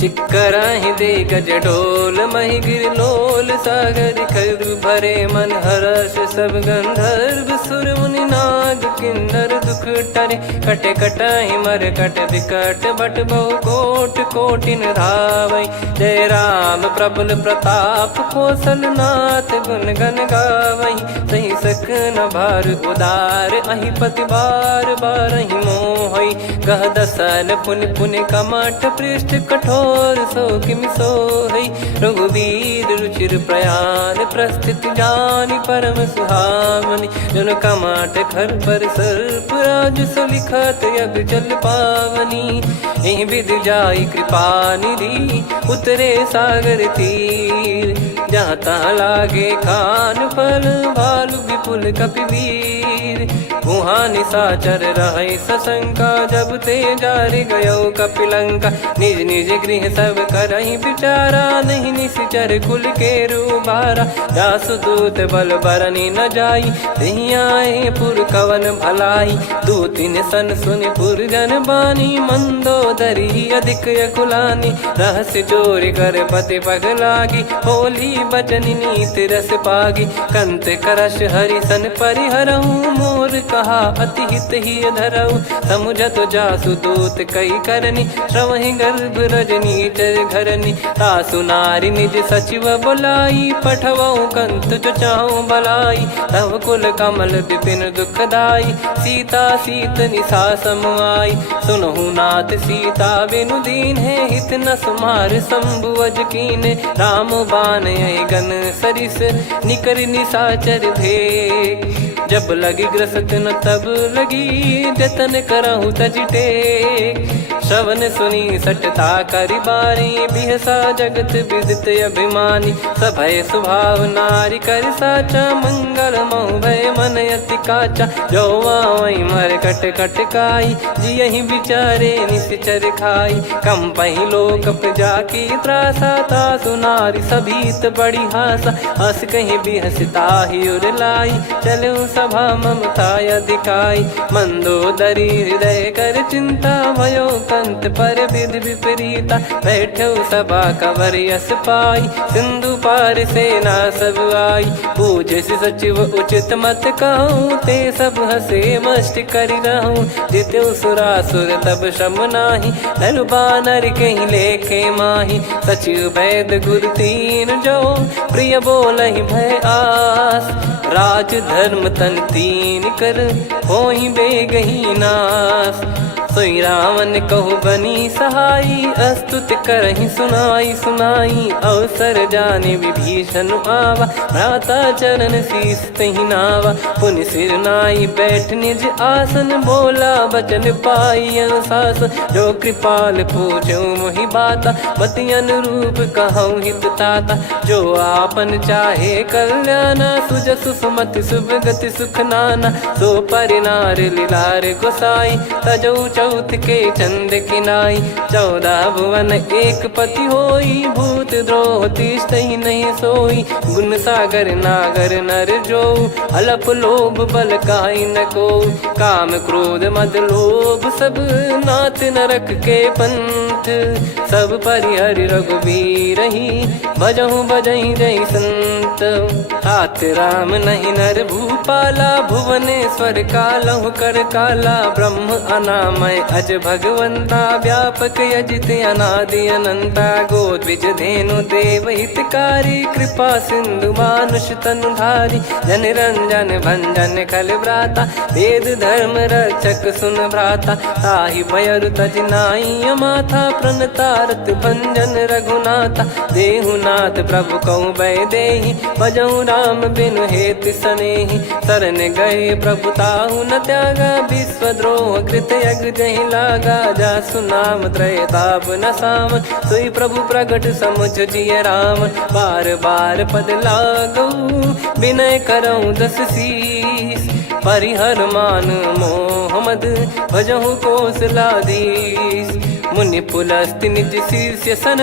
चिक्कराहि दे गज डोल महि गिर लोल सागर खर भरे मन हर्ष सब गंधर्व सुर मुनि नार नाग किन्नर दुख टरे, कटे कटहि मर कट विकट बट बहु कोट कोटिन धावै। जय राम प्रबल प्रताप कौशलनाथ गुण गण गावै। सही सकन भार उदार अहि पति बार बारहि मोहै। गह दसन पुन पुन कमठ पृष्ठ कठोर सो किमि सोहै। रघुवीर रुचिर प्रयाण प्रस्थित जानि परम सुहावनि। जन कमठ खर पर सर्प राज सलिखत यग जल पावनी। एहि विधि जाई कृपा निधि उतरे सागर तीर। जहाँ तहाँ लागे खान फल भालु विपुल कपिवीर। वहाँ निशाचर रहै सशंका जब ते जारि गयो कपिलंका। निज निज गृह सब करहि विचारा नहीं निश्चर कुल के रूबारा। जासु दूत बल बरनि न जाई तेहि आए पुर कवन भलाई। दूतिन सन सुनि पुर जन बानी मंदोदरी अधिक यकुलानी। रहस्य चोरी कर पति पगलागी होली बचन नीति रस पागी। कंत करश हरिसन परिहरहु मोर कहा अति हित ही धरऊ। समुझत जासु दूत कई करनी श्रवहि गर्भ रजनी चर घरनी। तासु नारी निज सचिव बुलाई पठवऊ कंत जो चाहूं बलाई। तव कुल कमल विपिन दुखदाई सीता सीत निशा समाई। सुनहु नाथ सीता बिनु दीन है हित न सुमार शंभु अज कीने। राम बाण गन सरिस निकर निशाचर भेग। जब लगी ग्रसत न तब लगी जतन करहु तज टेक। श्रवण सुनी सटता करि बारी बिहसा जगत विदित अभिमानी। सभय स्वभाव नारी कर साचा मंगल मऊ भय मन अति काचा। जो आवै मर कट कट काई जियहि विचारे निश्चर खाई। कम पहि लोक जाकी त्रासा तासु नारी सभीत बड़ी हासा। हस कहीं बिहसता ही उर लाई चलऊ सभा ममता अधिकाई। मंदोदरी हृदय कर चिंता भयो कंत पर विधि विपरीता। बैठो सभा कवर यस पाई सिंधु पार सेना सब आई। पूज्य सचिव उचित मत कहूँ ते सब हसे मष्ट करि रहूँ। जित्यु सुरासुर तब श्रम नाही नर बानर कहीं लेखे माही। सचिव वैद गुरु तीन जो प्रिय बोलहि भय आस। राज धर्म तन तीन कर होई बेगही नास। सोई रावण कहु बनी सहाई अस्तुत करहि सुनाई सुनाई। अवसर जाने विभीषण आवा भ्राता चरण शीस तहि नावा। पुनि सिर नाई बैठ निज आसन बोला बचन पाई अनुशासन। जो कृपाल पूछो मोहि बाता मति अनुरूप कहूँ हित ताता। जो आपन चाहे कल्याणा सुजसु सुमति सुभगति सुख नाना। सो परिनार लीलार गोसाई तजौ चौथ के चंद किनाई। 14 भुवन एक पति होई भूत द्रोह तिष्ठहि नहीं सोई। गुण सागर नागर नर जो अलप लोभ बल काई न को। काम क्रोध मद लोभ सब नाथ नरक के पंथ। सब परिहरि रघुबीर ही भजहु भजहि जय संत। तात राम नहीं नर भूपाला भुवनेश्वर कालहु कर काला। ब्रह्म अनामय अज भगवंता व्यापक यजित अनादि अनंता। गोद्विज धेनु देव हितकारी कृपा सिंधु मानुष तनुधारी। जन रंजन भंजन खल भ्राता वेद धर्म रक्षक सुन भ्राता। ताहि भयरु तज नाई माथा प्रणतारत भंजन रघुनाथा। देहुनाथ प्रभु कहु भय देहि भजहु राम बिनु हेतु सनेहि। शरण गए प्रभु ताहु न त्यागा विश्वद्रोह कृत यज्ञ जहि लागा। जासु नाम त्रय ताप न सावन सोई प्रभु प्रगट समुझ जिय राम। बार बार पद लागऊ विनय करऊँ 10 शीस। परिहर मान मोह मद भजहु कौशलाधीश। मुनि पुलस्त्य निज शिष्य सन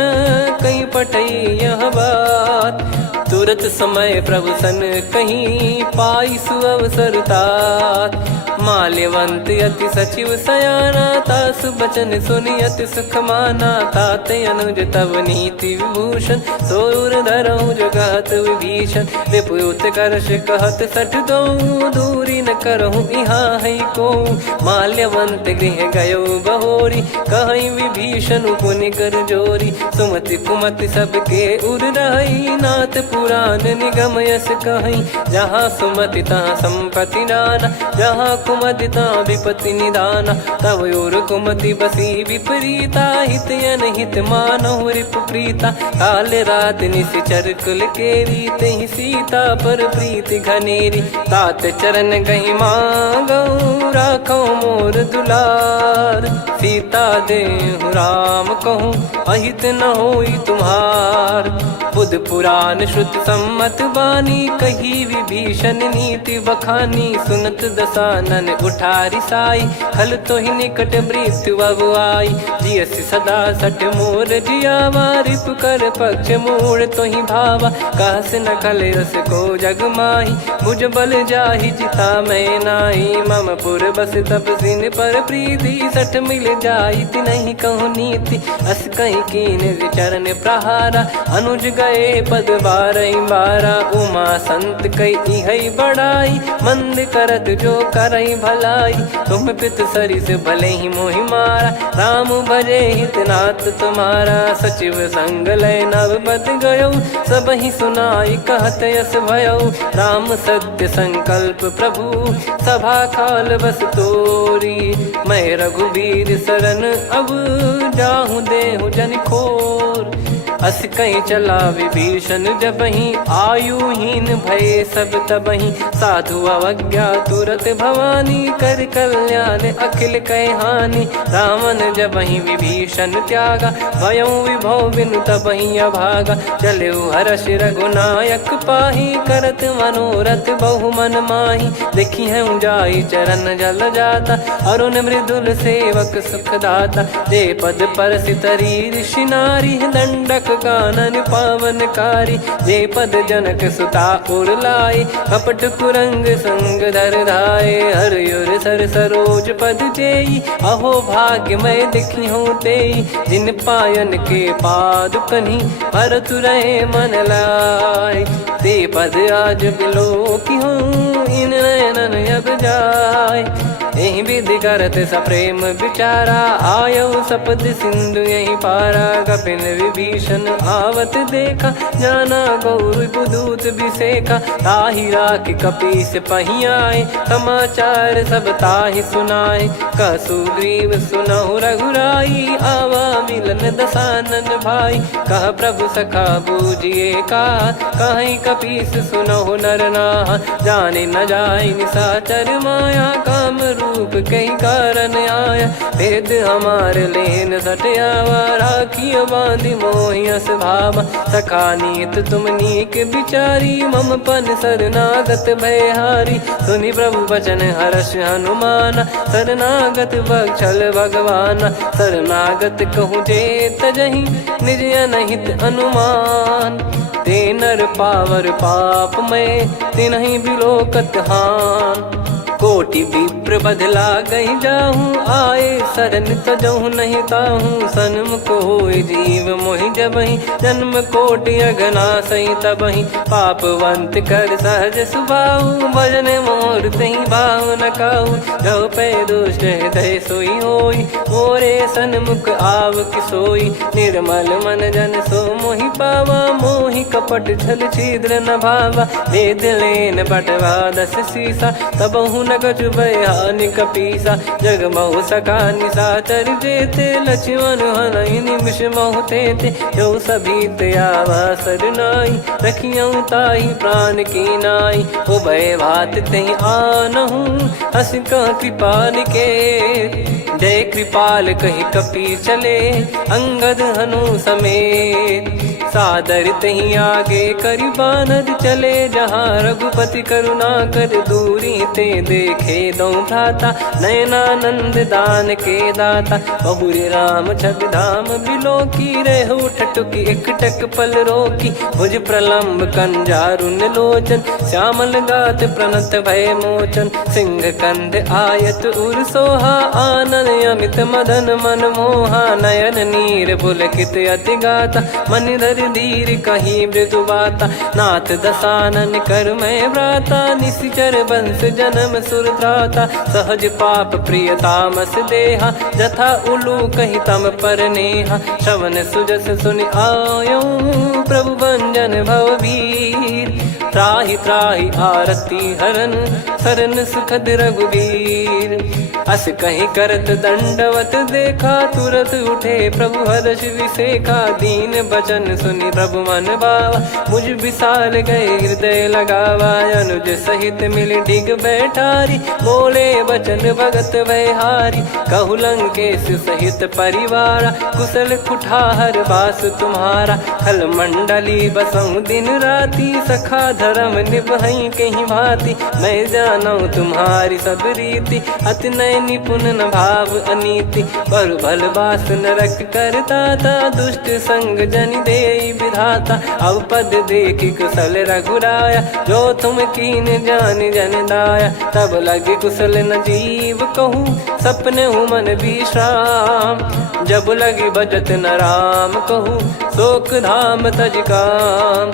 कहीं पठई यह बात। तुरत समय प्रभु सन कहीं पाई सुअवसर तात। माल्यवंत अति सचिव सयाना तासु बचन सुनि अति सुख माना। ताते अनुज तव नीति विभूषण सोर धरऊ जगत विभीषण। विपुत करश कहत सठ दो दूरी न करहु यहाँ है को। माल्यवंत गृह गयो बहोरी, कहीं विभीषण पुनि कर जोरी। सुमति कुमति सबके उर रही, नाथ पुराण निगम यस कहीं। जहाँ सुमति तहाँ संपत्ति नाना, जहाँ कुमति तहाँ विपत्ति निदाना। तब और कुमति बसी विपरीता, हित अनहित मानहु रिपु प्रीता। काल रात निश्चर कुल केरी, तहि सीता पर प्रीति घनेरी। तात चरण गही मांगऊ, राखो मोर दुलार। सीता देहु राम कहूँ, अहित न होई तुम्हार। बुध पुराण श्रुत सम्मत बानी, कही विभीषण नीति बखानी। सुनत दसानन उठारी साई, खल तो ही निकट मृत्यु अब आई। जियसि सदा सठ मोर जियावा, रिप कर पक्ष मूड़ तो ही भावा। कहस न खल रस को जग माही, मुझ बल जाहि जिता मैं नाई। मम पुर बस तपसिन पर प्रीति, सठ मिल जाई नहीं कहूँ नीति। अस कहीं कीन चरण प्रहारा, अनुज गए पद बारई बारा। उमा संत कई है बड़ाई, मंद करत जो करई भलाई। तुम पित सरिस भले ही मोहि मारा, राम भजे हित नाथ तुम्हारा। सचिव संग लय नव बद गयो, सब ही सुनाई कहत यस भयो। राम सत्य संकल्प प्रभु, सभा काल बस तोरी। मैं रघुबीर शरण अब, जाहूँ देहु जन खोर। अस कहीं चला विभीषण जबहि, आयुहीन भय सब तबहि। साधु अवज्ञा तुरत भवानी, कर कल्याण अखिल कह हानि। रावण जबहि विभीषण त्यागा, भयउ विभव बिनु तबहि अभागा। चलऊ हर्ष रघुनायक पाही, करत मनोरथ बहु मन माही। देखी है जाई चरण जल जाता, अरुण मृदुल सेवक सुखदाता। जे पद पर सितरी ऋषि नारी, दंडक कानन पावनकारी। जे पद जनक सुता उर लाए, कपट कुरंग संग धर धाये। हरियुर सर सरोज पद जेई, अहो भाग्य मैं दिखी हूँ तेई। जिन पायन के पाद कन्ही, भरत रहे मन लाए। ते पद आज बिलो की हूँ, इन नयनन अब जाय। यही विधि करत सप्रेम विचारा, आयऊ सपद सिंधु यही पारा। कपिन विभीषण आवत देखा, जाना गौर बुदूत बिसेखा। ताहि राख कपीस पही आए, समाचार सब ताहि सुनाए। कह सुग्रीव सुनहु रघुराई, आवा मिलन दसानन भाई। कह प्रभु सखा बूझिए का, कहीं कपीस सुनहु नर नाहा। जाने न जाय निशाचर माया, काम रूप कई कारण आया। भेद हमार लेन सटयावा, राखियो बांधि मोहियस भावा। सखा नीत तुम नीक बिचारी, मम पन शरणागत भयहारी। सुनि प्रभु वचन हर्ष हनुमाना, शरणागत बक्षल भगवाना। शरणागत कहूँ जे तजहि, निज अनहित अनुमान। ते नर पावर पाप में, तिन्हि बिलोकत हान। कोटि विप्र बदला गई जाहूँ, आए शरण तजहु नहीं ताहूँ। सन्मुख होय जीव मोहि जबहि, जन्म कोटि अगना सही तबहि। पापवंत कर सहज सुभाऊ, भजन मोर तहि भाव न काहू। जो पै दुष्ट हृदय सोई होई, मोरे सन्मुख आव किसोई। निर्मल मन जन सो मोहि पावा, मोहि कपट छल छिद्र न भावा। वेद लेन बटवा दस सीसा, तबहु न कछु भयानि कपीसा। जग महु सखा निशाचर जेते, लक्ष्मण हनहि निमिष महु तेते। जो सभी त्यावा सरनाई, रखियऊ ताहि प्राण की नाई। उभय भात तहि आनहु, हस कह कृपाल के। जय कृपाल कहि कपी चले, अंगद हनु समेत। सादर तही आगे करि बानर चले, जहाँ रघुपति करुणा कर दूरी ते देखे दो भ्राता। नयनानंद दान के दाता, बहुरी राम छग धाम बिलो की। रेहु ठटुकी एकटक पल रोकी, भुज प्रलम्ब कंजारुन लोचन। श्यामल गात प्रणत भय मोचन, सिंह कंध आयत उर सोहा। आनन अमित मदन मन मोहा, नयन नीर पुलकित अति गाता। मनिधर कर धीर कहीं मृदु बाता, नाथ दसानन कर मैं व्राता, निशिचर बंस जन्म सुर त्राता, सहज पाप प्रिय तामस देहा, जथा उलू कही तम पर नेहा, श्रवण सुजस सुनि आयो प्रभु भंजन भववीर, त्राहि त्राहि आरती हरन सरन सुखद रघुवीर, अस कहीं करत दंडवत देखा, तुरत उठे प्रभु हर्ष विसेखा, दीन बचन सुनि प्रभु मन भावा, मुझ विशाल गए हृदय लगावा, अनुज सहित मिल डिग बैठारी, बोले बचन भगत वैहारी, कहु लंकेश सहित परिवारा, कुशल कुठार बास तुम्हारा, खल मंडली बसऊं दिन राती, सखा धर्म निभई कहीं भांति, मैं जानू तुम्हारी सब रीति, अति नय निपुण न भाव अनीति, पर भल बास नरक करता था, दुष्ट संग जन दे विधाता, अब पद देखी कुशल रघुराया, जो तुम कीन जान जन दाया, तब लगे कुशल न जीव कहूँ, सपने हूँ मन विश्राम, जब लगी बजत न राम कहूँ, शोक धाम तज काम,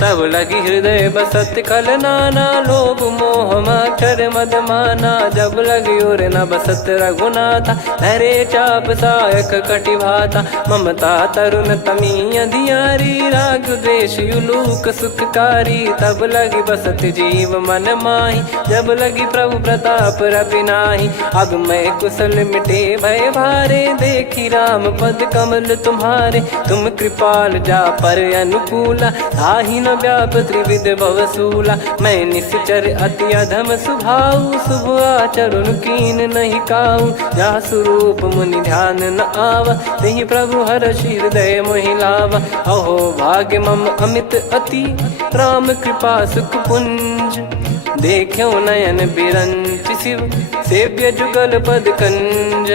तब लगी हृदय बसत खल नाना, लोभ मोह मक्षर मद माना, जब लगी और न बसत रघुनाथा, धरे चाप सायक कटि भाता, ममता तरुण तमी अधियारी, राग द्वेष युलूक सुखकारी, तब लगी बसत जीव मन माही, जब लगी प्रभु प्रताप रवि नाही, अब मैं कुशल मिटे भय भारे, देखी राम पद कमल तुम्हारे, तुम कृपाल जा पर अनुकूला, ताहि न व्याप त्रिविध भवसूला, मैं निश्चर अति अधम सुभाऊ, शुभ आचरण कीन नहीं काऊ, जा स्वरूप मुनि ध्यान न आवा, तेहि प्रभु हर्ष हृदय मोहि लावा, अहो भाग्य मम अमित अति, राम कृपा सुख पुंज, देखो नयन बिरंच शिव, सेव्य जुगल पद कंज,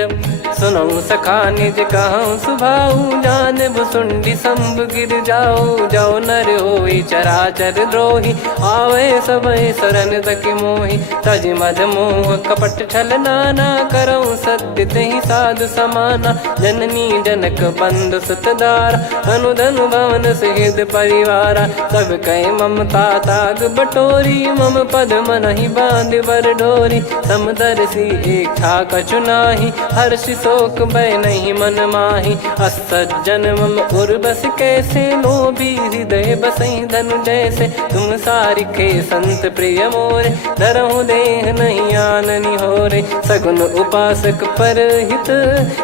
सुनऊ सखा निज कहूँ सुभाऊ, जान भुसुंडी संभ गिर जाओ, जाओ नर होई चराचर द्रोही, आवे सबय शरण तक मोहि, तज मद मोह कपट छल नाना, करऊँ सत्य तेहि साधु समाना, जननी जनक बंधु सुतदारा, अनु धनु भवन सहित परिवारा, सब कहे ममता ताग बटोरी, मम पद मनहि बांध बर डोरी, समदर्शी इच्छा कछु नाही, हर्ष शोक भय नहीं मन माही, असज्जन मम उर्वश कैसे, लोभी हृदय बसई धनु जैसे, तुम सारिखे संत प्रिय मोरे, धरहु देह नहीं आननि होरे, सगुन उपासक पर हित,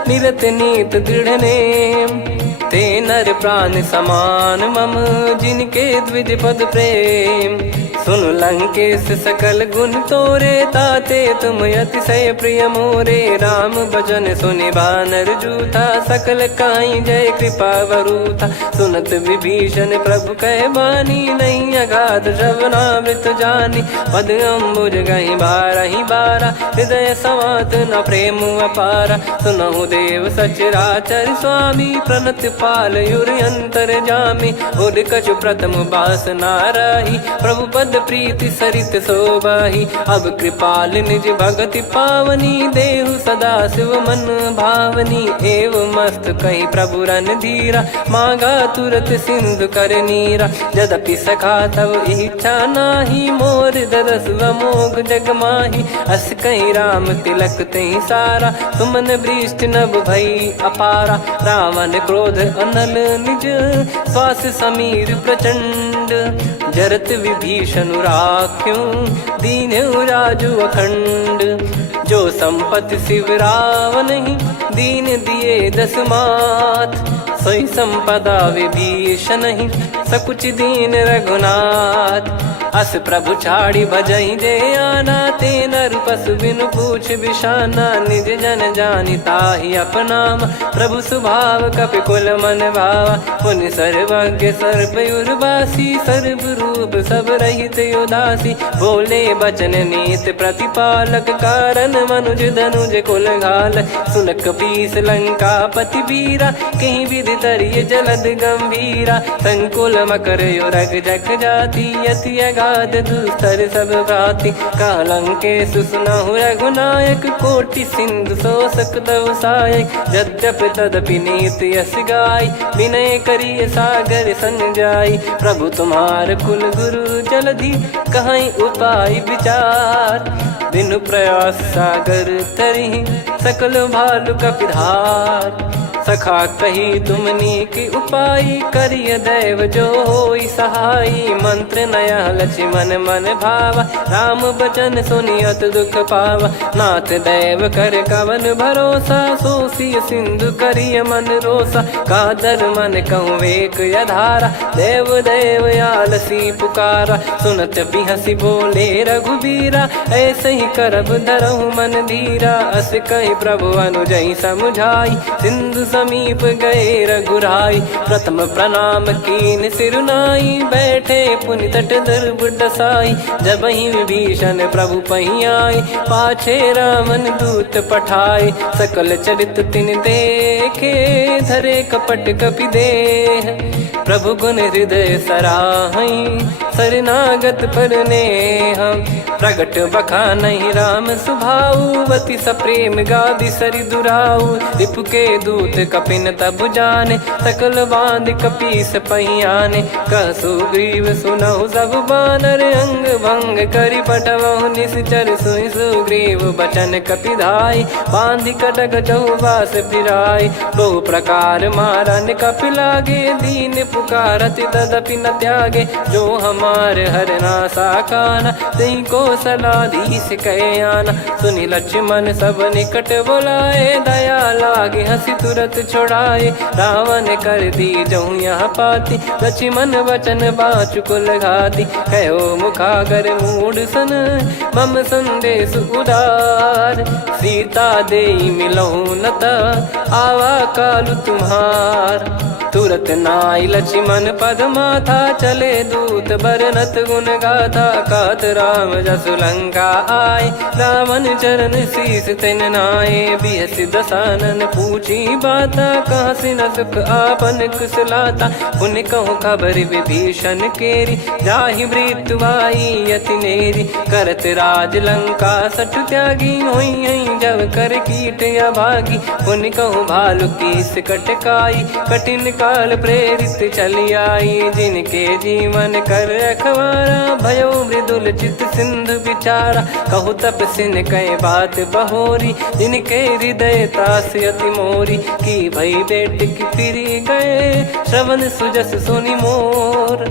निरत नीत दृढ़ नेम, ते नर प्राण समान मम, जिनके द्विज पद प्रेम, सुन लंकेश सकल गुण तोरे, ताते तुम अतिशय प्रिय मोरे, राम भजन सुनि बानर जूथा, सकल काई जय कृपा वरूथा, सुनत विभीषण प्रभु कह बानी, नहीं अगाध श्रवणामृत जानी, पद अम्बुज गहि बारहि बारा, हृदय समात न प्रेम अपारा, सुनहु देव सचराचर स्वामी, प्रणत पाल युर अंतर जामी, उद कछु प्रथम बास नाराही, प्रभु पद प्रीति सरित शोभाही, अब कृपाल निज भगति पावनी, देहु सदा शिव मन भावनी, एव मस्त कही प्रभु रन धीरा, मांगा तुरत सिंधु कर नीरा, यद्यपि सखा तब इच्छा नाही, मोर दरस अमोघ जग माही, अस कहीं राम तिलक तहि सारा, सुमन वृष्ट नभ भई अपारा, रावण क्रोध अनल निज, श्वास समीर प्रचंड, जरत विभीषण राख्यों, दीन्हु राजु अखंड, जो संपत्ति शिव रावण ही, दीन दिए दस मात, सोई संपदा विभीषण ही, सकुच दीन रघुनाथ, अस प्रभु छाड़ी भजई जे आना, ते नर पशु बिनु पूछ बिशाना, निज जन जानि ताहि अपनाम, प्रभु स्वभाव कपि कुल मन भावा, मुनि सर्वज्ञ सर्वयुर्वासी, सर्व रूप सब रहित उदासी, बोले बचन नीत प्रतिपालक, कारण मनुज धनुज कुल घाल, सुन कपीस लंका पति वीरा, कहीं विधि तरिय जलद गंभीरा, संकुल मकर युरग जख जाति, यति गाद दुस्तर सब भांति कालंके सुसुनाहु रघुनायक कोटि सिंधु शोषक तव सहायक यद्यपि तदपि नीत यस गाय विनय करिय सागर सन जाई प्रभु तुम्हार कुल गुरु जलधि कहीं उपाय विचार बिनु प्रयास सागर तरिहि सकल भालु कपिधार सखा कही तुमनी की उपाय करिय दैव जो होई सहाई मंत्र नया लक्ष्मण मन भावा राम बचन सुनियत दुख पावा नाथ दैव कर कवन भरोसा सोसिय सिंधु करिय मन रोसा कादर मन कहूँ वेक यधारा देव देव आलसी पुकारा सुनत बिहसी बोले रघुबीरा ऐसे ही करब धरहु मन धीरा अस कही प्रभु अनुजई समुझाई सिंधु समीप गए रघुराई प्रथम प्रणाम कीन सिरुनाई बैठे पुनि तट दर्भ डसाई जब ही विभीषण प्रभु पही आए पाछे रामन दूत पठाए सकल चरित तिन देखे धरे कपट कपि देह प्रभु गुण हृदय सराहई शरणागत पर नेह प्रगट बखानहि राम सुभाऊ वति सप्रेम गादि सरि दुराऊ रिपु के दूत कपिन तब जाने सकल बांध कपीस पहियाने कह सुग्रीव सुनहु सब बानर अंग भंग करि पटवहु निश्चर सुनि सुग्रीव बचन कपिधाई बांधि कटक चहुबास फिराई बहु प्रकार मारन कपि लागे दीन पुकारति तदपि न त्यागे जो हमार हरना साकाना तई को सलाधीश कहे आना सुनि लक्ष्मण सब निकट बुलाए दया लागे हंसी तुरत छोड़ाए रावण कर दी जहूँ यहाँ पाती लक्ष्मण वचन बाचु कुल घाती कहो मुखागर मूड सन मम संदेश उदार सीता देई मिलहु नता आवा कालु तुम्हार तुरत नाई लक्ष्मण पद माथा चले दूत बरनत गुण गाथा कात राम जसु लंका आए रावण चरण शीस तिन नाये बिहसि दसानन पूछी बाता कहाँ से न सुख आपन कुशलाता पुन कहूँ खबर विभीषण केरी जाहि मृत्यु आई यति नेरी करत राज लंका सठ त्यागी होई जब कर कीट अभागी पुन कहूँ भालु कीस कटकाई कठिन काल प्रेरित चली आई जिनके जीवन कर रखवारा भयो मृदुल चित सिंधु विचारा कहु तप सिन कई बात बहोरी जिनके हृदय तास अति मोरी की भई बेट की फिरी गए श्रवण सुजस सुनि मोर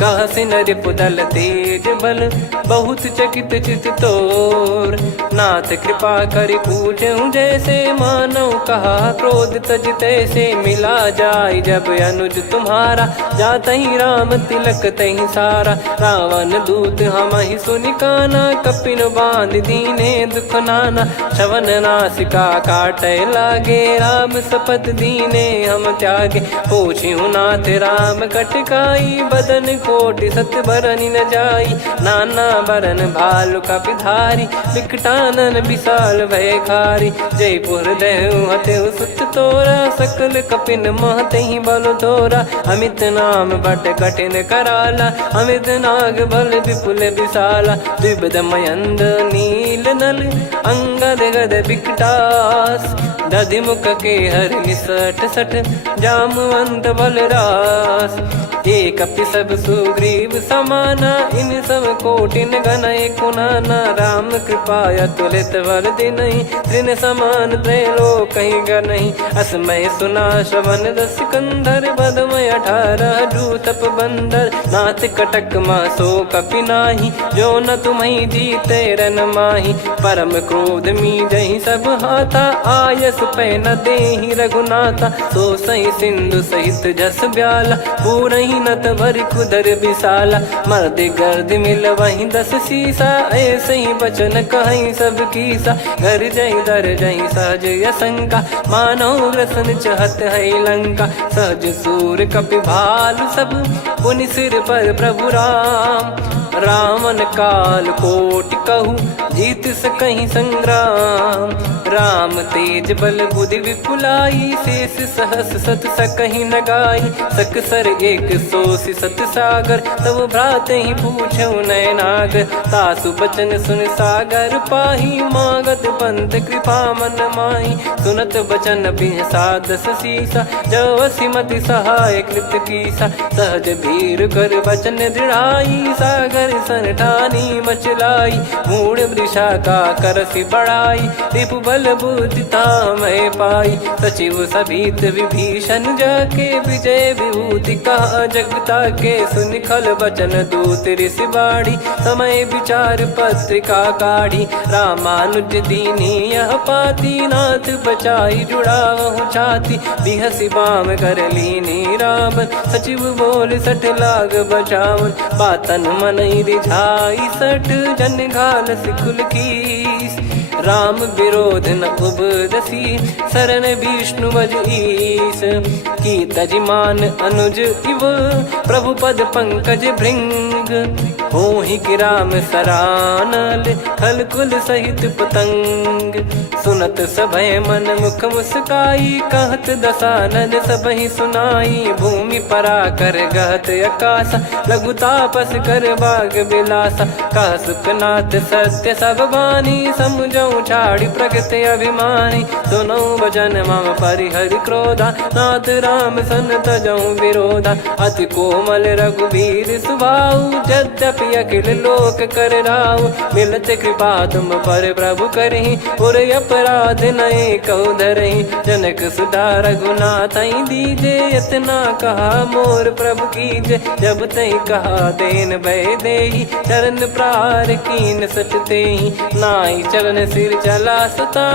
कह सिन रिपुदल तेज बल बहुत चकित चित तोर नाथ कृपा करि पूछूं जैसे मानव कहा क्रोध तज तैसे मिला जाय जब अनुज तुम्हारा जात ही राम तिलक तही सारा रावण दूत हम ही सुनि काना कपिन बांध दीने दुख नाना श्रवण नासिका काटे लागे राम सपत दीने हम त्यागे पूछ्यू नाथ राम कटकाई बदन कोटि सत बरनि न जाई नाना बरन भालु कपिधारी विकटानन विशाल भय खारी जयपुर देहु हतेउ सुत तोरा सकल कपिन महतहि बल तोरा अमित नाम बट कठिन कराला अमित नाग बल विपुल विशाला द्विपद मयंद नील नल अंगद गद विकटास दधि मुख के हर निसठ सठ जामवंत बलरास एक अपि सब सुग्रीव समाना इन सब कोटिन गनय कुनाना राम कृपा अतुलित बल दिनहि त्रिन समान त्रैलोक कहीं गनहि असमय सुना श्रवण दस कंधर बदमय 18 जूतप बंदर नाथ कटक मासो कपि नाही जो न तुम्हि जीते रन माही परम क्रोध मी जहि सब हाथा आयस पै न देहि रघुनाथा सो सही सिंधु सहित जस ब्याला पूरहि नत भरि कुदर विशाला मर्द गर्द मिल वहीं 10 सीसा ऐसे ही बचन कहीं सब कीसा घर जहि दर जहि सहज यसंका मानव रसन चहत है लंका सहज सूर कपि भालु सब पुनि सिर पर प्रभु राम रावण काल कोटि कहु जीत सकहीं संग्राम। राम तेज बल बुद्धि विपुलाई, शेष सहस सत सकहीं न गाई। सकसर एक सोसी सत सागर, तब भ्रात ही पूछो नयनागर। तासु बचन सुन सागर पाही, मागत पंथ कृपा मन माही। सुनत बचन बिहसादस सीसा, जव सिमति सहाय कृत कीसा। सहज भीर कर बचन दृढ़ाई, सागर सन ठानी मचलाई। मूढ़ वृषा का करसि बढ़ाई, रिपु बल बुद्धि तामय पाई। सचिव सभीत विभीषण जाके, विजय विभूति कहा जगता के। सुनि खल बचन दूत ऋषि बाड़ी, समय विचार पत्रिका काढ़ी। रामानुज दीनी यह पाती, नाथ बचाई जुड़ावहु छाती। बिहसि बाम कर लीनी रावण, सचिव बोल सठ लाग बचावन। बातन मनई रिझाई सठ, जन घाल सिकुल कीस। राम विरोध न उपदसी, शरण विष्णु बज ईस। की तजिमान अनुज इव, प्रभु पद पंकज भृंग। होहि कि राम सरानल, खल कुल सहित पतंग। सुनत सभय मन मुख मुस्काई, कहत दसानन सबहि सुनाई। भूमि परा कर गहत आकाशा, लघु तापस कर बाग बिलासा। कह सुखनाथ सत्य सब बानी, समुझौ छाड़ी प्रगति अभिमानी। सुनो भजन मम परिहरि क्रोधा, नाथ राम सन तजौ विरोधा। अति कोमल रघुवीर सुभाऊ, यद्यपि अखिल लोक कर राऊ। मिलत कृपा तुम पर प्रभु करहि, पुर अपराध नए कौ धरहि। जनक सुधा रघुनाथ दीजे, इतना कहा मोर प्रभु कीजे। जब तई कहा देन भय देहि, चरण प्रार कीन सट तेहि। नाई चरण सिर चला सता,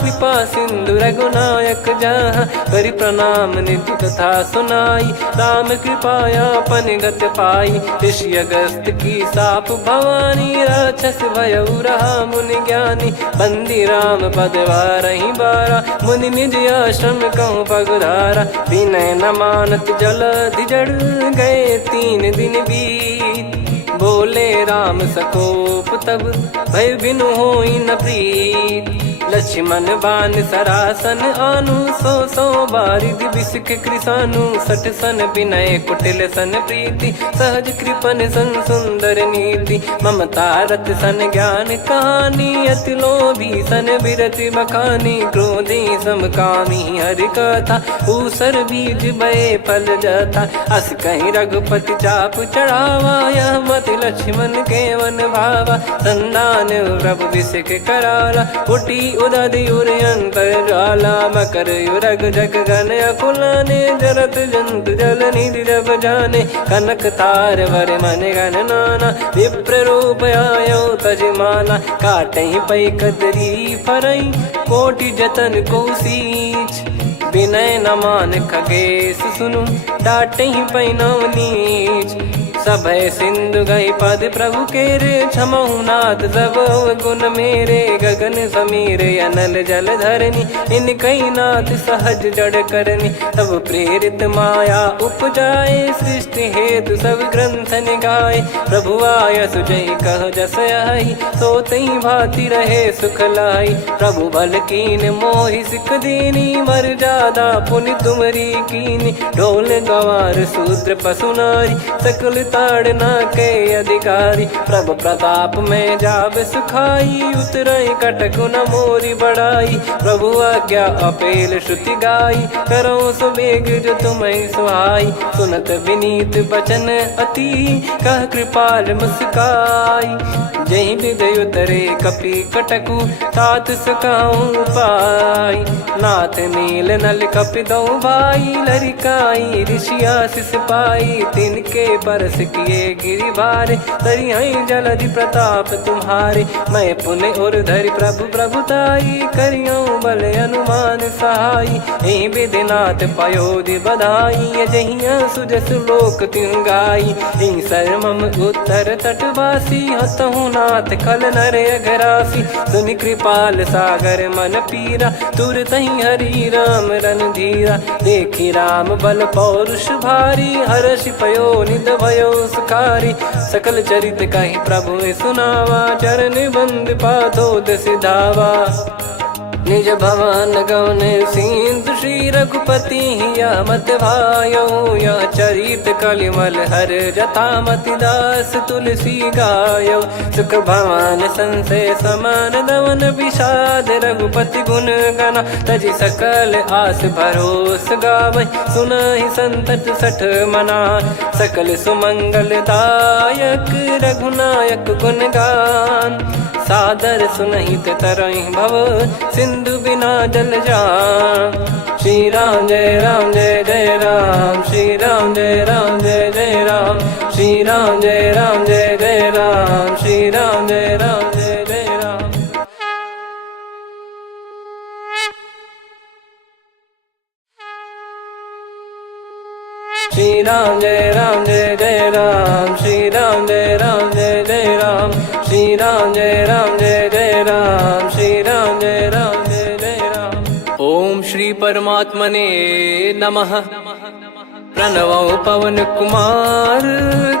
कृपा सिंधु रघुनायक जहाँ। करि प्रणाम निधि कथा सुनाई, राम कृपाया पन गत पाई। ऋषि अगस्त की साप भवानी, राक्षस भयउ रहा मुनि ज्ञानी। बंदी राम पद वारहि बारा, मुनि निज आश्रम कहूँ पगुधारा। विनय न मानत जलधि जड़, गए 3 दिन बीत। बोले राम सकोप तब, भय बिनु होई न प्रीत। लक्ष्मण बान सरासन आनु, 100 बारिधि बिसक कृसानु। 60 सन विनय कुटिल सन प्रीति, सहज कृपन सन सुंदर नीति। ममता रत सन ज्ञान कहानी, अति लोभी सन बिरति बखानी। क्रोधी समकामी हरि कथा, ऊसर बीज बये फल जथा। अस कहीं रघुपति चाप चढ़ावा, यह मत लक्ष्मण के वन भावा। संदान प्रभु बिसक कराला, उठी उदधि उर अंतर ज्वाला। मकर युरग जग गण अकुलाने, जरत जंतु जल निधि जब जाने। कनक तार वर मन गण नाना, विप्र रूप आयो तजमाना। काटहि पै कदरी फरई, कोटि जतन को सींच। विनय न मान खगेश सुनु, डांटहि पै नव नीच। सभय सिंधु गई पद प्रभु केरे, क्षमहु नाथ सब गुण मेरे। गगन समीरे अनल जल धरनी, इन कई नाथ सहज जड़ करनी। तब प्रेरित माया उपजाए, सृष्टि हेतु सब ग्रंथ निगाए। प्रभु आय सुजई कह जस आई, सोतई भांति रहे सुख लाई। प्रभु बल कीन मोहि सिख दीनी, मर्यादा पुनि तुमरी कीनी। ढोल गवार शूद्र पशु नारी, सकल ताड़ना के अधिकारी। प्रभु प्रताप में जाब सुखाई, उतरई कटक न मोरी बढ़ाई। प्रभु आज्ञा अपेल श्रुति गाई, करो सुबेग जो तुम्हें सुहाई। सुनत विनीत बचन अति, कह कृपाल मुस्काई। जहि हृदय उतरे कपि कटकु, तात सकाऊं पाई। नाथ नील नल कपि दो भाई, लरिकाई ऋषि आशीष पाई। तिनके परस किए गिरि भारे, तरिहै जलधि प्रताप तुम्हारे। मैं पुन और धरि प्रभु प्रभुताई, करियौ बल अनुमान सहाई। एहि विधिनाथ पयोधि बधाई, जहिया सुजस लोक तिहुँ गाई। एहि सरमम उत्तर तटवासी, हतहु रघुनाथ खल नर अघरासी, सुनि कृपाल सागर मन पीरा, तुरतहि हरि राम रणधीरा। देखि राम बल पौरुष भारी, हर्षि पयो निध भयो सुखारी। सकल चरित कहि प्रभु सुनावा, चरण बंद पादोद सिधावा। निज भवन गौन सिंधु श्री रघुपति हिया मत भायो, यह चरित कलिमल हर जथा मति दास तुलसी गायो। सुख भवन संशय समान दवन विषाद, रघुपति गुण गना तजि सकल आस भरोस गावै। सुनहि संतत सठ मना, सकल सुमंगल दायक रघुनायक गुण गान। सादर सुनहित तरहि भव, सिंधु बिना जल जान। श्री राम जय जय राम, श्री राम जय जय राम, श्री राम जय जय राम, श्री राम जय जय राम। श्री राम जय जय राम, श्री राम जय जय राम, श्री राम जय जय राम, श्री राम जय जय राम। ओम श्री परमात्मने नमः। प्रणवो पवन कुमार,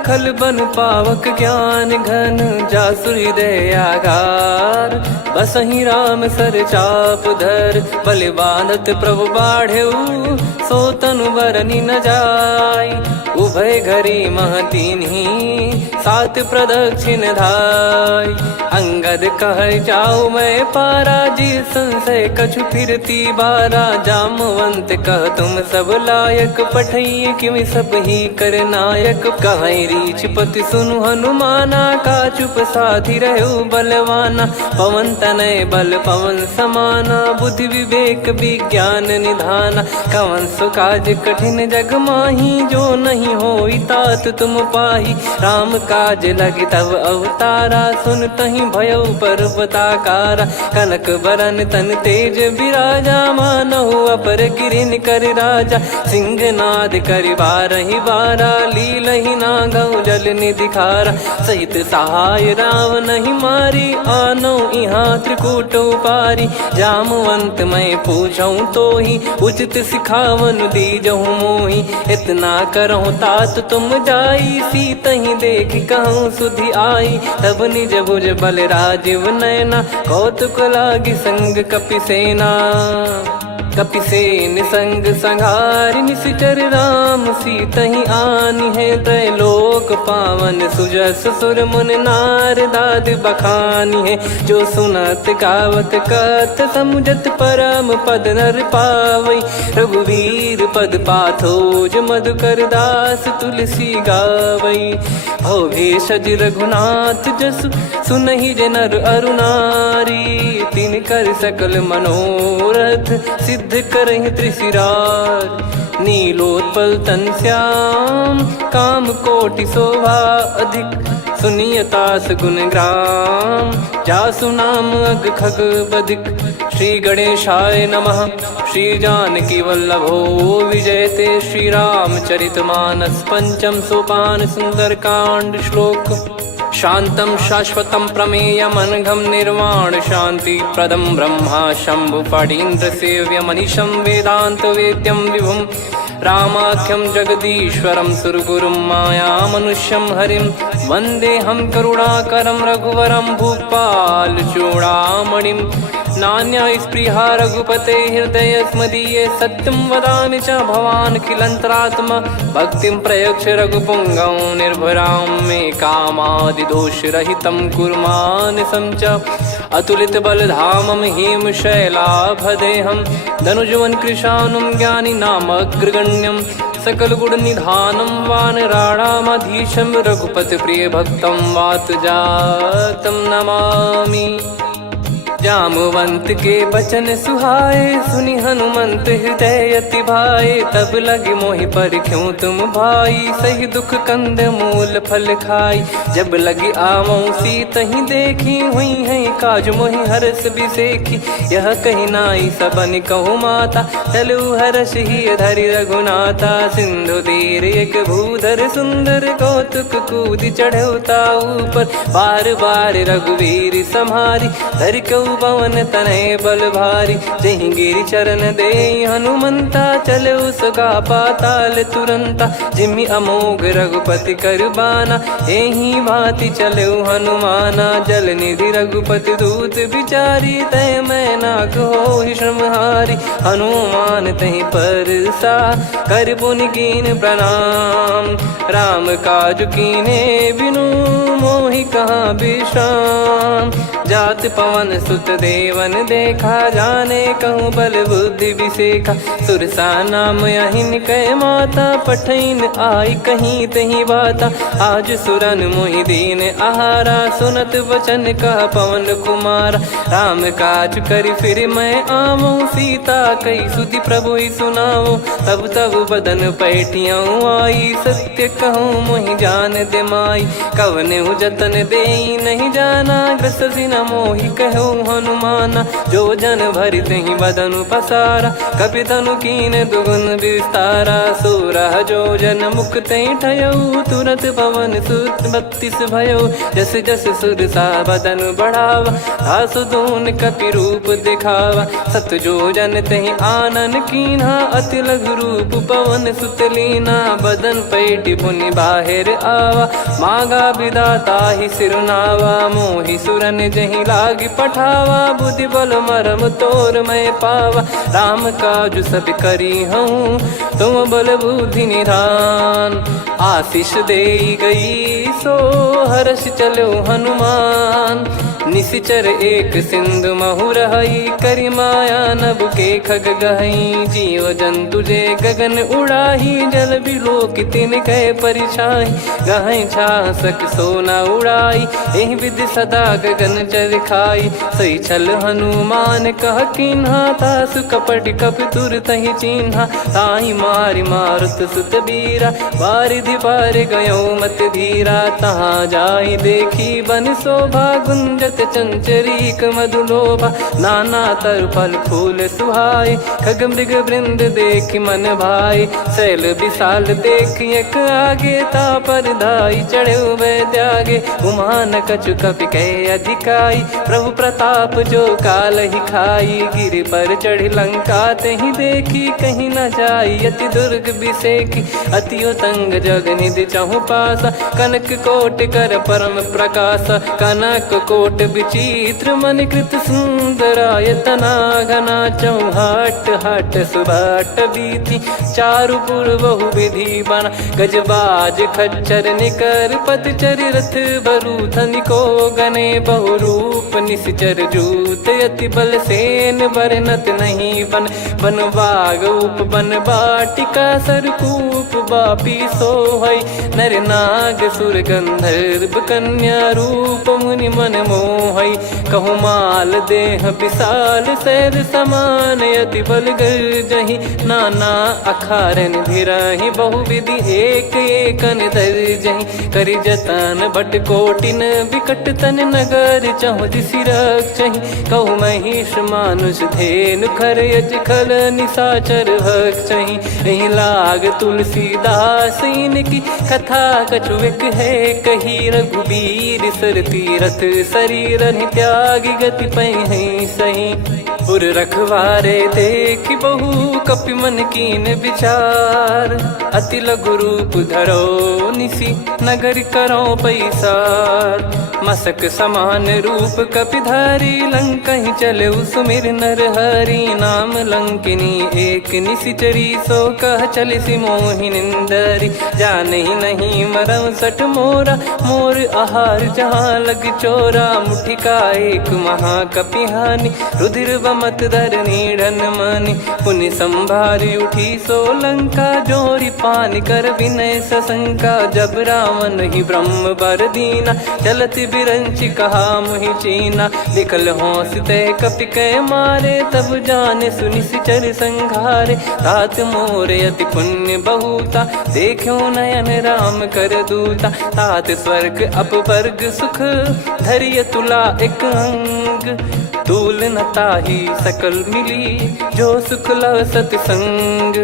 खल बन पावक ज्ञान घन, जासु हृदय आगार। बसहि राम सर चाप धर, बलि बांधत प्रभु बाढ़ऊ, सो तनु बरनि न जाय। उभय घरी महतीन्ही, सात प्रदक्षिण धाय। अंगद कह जाऊ मैं पारा, जी संशय कछु फिरती बारा। जामवंत कह तुम सब लायक, पठई किमि सब ही कर नायक। कहै रीछ पति सुनु हनुमाना, का चुप साधि रहु बलवाना। पवन तनय बल पवन समाना, बुद्धि विवेक विज्ञान निधाना। कवन सो काज कठिन जग माही, जो नहीं होई तात तुम पाही। राम काज लगी तब अवतारा, सुन तहि भयउ पर्वताकारा। कनक बरन तन तेज बिराजा, मानहु अपर गिरिन कर राजा। सिंहनाद करि बारहि बारा, लीलहि नागौ जल निधि खारा। सहित सहाय राम नहीं मारी, आनो इहाँ त्रिकूट उपारी। जामवंत मैं पूछऊँ तोहि, उचित सिखावन दीजहु मोहि। इतना करहु तात तुम जाई, सीतहि देख कहूँ सुधि आई। तब निज भुज बल राजीव नयना, कौतुक लागी संग कपिसेना। कपिसेन संग संघारि निशिचर राम, सीतहि आनि है त्रैलोक पावन। सुजस सुर मुन नार दाद बखानी है, जो सुनत गावत कथ समुझत परम पद नर पावै। रघुवीर पद पाथोज मधुकर दास तुलसी गावै। भव भेषज रघुनाथ जसु, सुनहि जे नर अरु नारी। तिन कर सकल मनोरथ, सिद्ध करहि त्रिशिरार। नीलोत्पल तन श्याम, काम कोटि शोभा अधिक। सुनियतास गुण ग्राम, जासु नाम अग खग बधिक। श्री गणेशाय नमः। श्री जानकी वल्लभो विजयते, श्री रामचरित मानस पंचम सोपान सुंदरकांड श्लोक। शांतं शाश्वतं प्रमेयमनघं निर्वाण शांति प्रदं ब्रह्मा शंभु फणीन्द्र सेव्य मनीषं वेदांत वेद्यं विभुं। रामाख्यं जगदीश्वरं सुरगुरुं माया मनुष्यं हरिं। वन्देऽहं करुणाकरं रघुवरं भूपाल चूडामणिं। नान्या स्पृहा रघुपते हृदय स्मदीये, सत्यं वदामि च भवान् खिलन्तरात्मा। भक्तिं प्रयच्छ रघुपुङ्गं निर्भरां मे कामादिदोषरहितं कुर्मानसं च। अतुलित बलधामं हेमशैलाभदेहं, धनुजवन कृशानुं ज्ञानिनामग्रगण्यं। सकल गुण निधानं वानराणामधीशं, रघुपति प्रिय भक्तं वातजातं नमामि। जामवंत के बचन सुहाए, सुनि हनुमंत हृदय अति भाए। तब लगे मोहि पर क्यों तुम भाई, सही दुख कंद मूल फल खाई। जब लगी आवऊं सीत ही देखी, हुई है काज मोहि हरस बिसेखी। यह कही नाई सबन कहु माता, चलू हरष ही धरि रघुनाथा। सिंधु तीर एक भूधर सुंदर, कौतुक कूद चढ़ौता ऊपर। बार बार रघुवीर सम्हारी, धरि कहु पवन तनय बल भारी। जहि गिरि चरण दे हनुमंता, चलो सगा पाताल तुरंता। जिमि अमोघ रघुपति कर बाना, एहि भांति चलो हनुमाना। जल निधि रघुपति दूत बिचारी, तय मैं नाग होहि श्रमहारी। हनुमान तहि परसा, कर पुनि कीन प्रणाम। राम काज कीने बिनु, मोहि कहाँ विश्राम। जात पवन सुत देवन देखा, जाने कहूँ बल बुद्धि विसेखा। सुरसा नाम अहिन कै माता, पठैन आई कहीं तहीं बाता। आज सुरन मोहि दीन आहारा, सुनत वचन कह पवन कुमारा। राम काज करि फिर मैं आवऊं, सीता कई सुधि प्रभु ही सुनाओ। तब तब बदन पैठियाँ आई, सत्य कहूँ मोहि जान दे माई। कवने जतन देई नहीं जाना, ग्रसि न मोहि कहूँ हनुमाना। जो जन भरि तहि बदनु पसारा, कपि तनु कीन दुगुन विस्तारा। सोरह जो जन मुख तहि ठयऊ, तुरत पवन सुत 32 भयऊ। जस जस सुरसा बदन बढ़ावा, आसु दून कपि रूप दिखावा। सत जो जन तहि आनन कीन्हा, अति लघु रूप पवन सुत लीना। बदन पैठि पुनि बाहिर आवा, मांगा विधाता ही सिरुनावा। मोहि सुरन जहि लागी पठावा, बुद्धि बल मरम तोर मैं पावा। राम काज सब करी हूँ, तुम बल बुद्धि निधान। आशीष देई गई सो, हर्ष चलो हनुमान। निशिचर एक सिंधु महु रहई, करि माया नभ के खग गहई। जीव जंतु जे गगन उड़ाही, जल बिलोक तिन कह परिछाई। गहई छासक सोना उड़ाई, एहि विधि सदा गगन चर खाई। सही छल हनुमान कह कीन्हा, तासु कपट कपि तुर तहि चिन्हा। ताहि मारि मारुत सुत बीरा, बारिधि पार गयो मत धीरा। तहाँ जाई देखी बन शोभा, गुंजत चंचरीक मधुलोभा। नाना तरु फल फूल सुहाए, खग मृग वृंद देख मन भाई। शैल विशाल देख एक आगे, तापर धाई चढ़े वै त्यागे। उमान कछु कपि कह अधिकाई, प्रभु प्रताप जो काल ही खाई। गिर पर चढ़ी लंका तहि देखी, कहीं न जाई अति दुर्ग बिसेखी। अति उतंग जग निधि चहु पासा, कनक कोट कर परम प्रकाशा। कनक कोट विचित्र मन कृत सुंदरायतना। घना चौहाट हाट सुबाट बीथी, चारु पुर बहु विधि बना। गजबाज खच्चर निकर पतचर, रथ बरु धनिको गने। बहु रूप निश्चर जूत, अति बल सेन बरनत नहीं बन। बन बाग उप बन बाटिका, सरकूप बापी सोहई। नर नाग सुर गंधर्व कन्या, रूप मुनि मन मोहई। कहु माल देह विशाल, शैल समान अति बल गर्जहि। नाना अखारन भिराहि, बहु विधि एक एकन दर्जहि। करि जतन भट कोटिन, विकट तन नगर चहु दिसि रक्षहि। कहु महिष मानुष धेनु, खर यज खल निशाचर भक्षहि। एहि लाग तुलसीदास इनकी, कथा कछु एक है कही। रघुबीर सर तीरथ शरीर, त्यागी गति पै सही। पुर रखवारे देख बहु, कपि मन कीन विचार। अति लघु रूप धरो निसी, नगर करो पैसार। मसक समान रूप कपि धारी, लंकहि चले सुमिर नर हरि। नाम लंकिनी एक निशिचरी, सो कह चलिसि मोहि निंदरी। जानहि नहीं मरम सठ मोरा, मोर आहार जहाँ लग चोरा। मुठिका एक महाकपि हानि, रुधिर बमत धरनी ढन मनि पुनि संभारी उठी सोलंका जोरी पानी कर विनय सशंका जब रावण ही ब्रह्म बर दीना चलत बिरंची कहा मुहि चीना निकल होंस ते कपि कै मारे तब जाने सुनि सिचर संघारे तात मोरे अति पुण्य बहुता देखो नयन राम कर दूता तात स्वर्ग अपवर्ग सुख धरिय तुला एक अंग तूल न ताही सकल मिली जो सुख लव सतसंग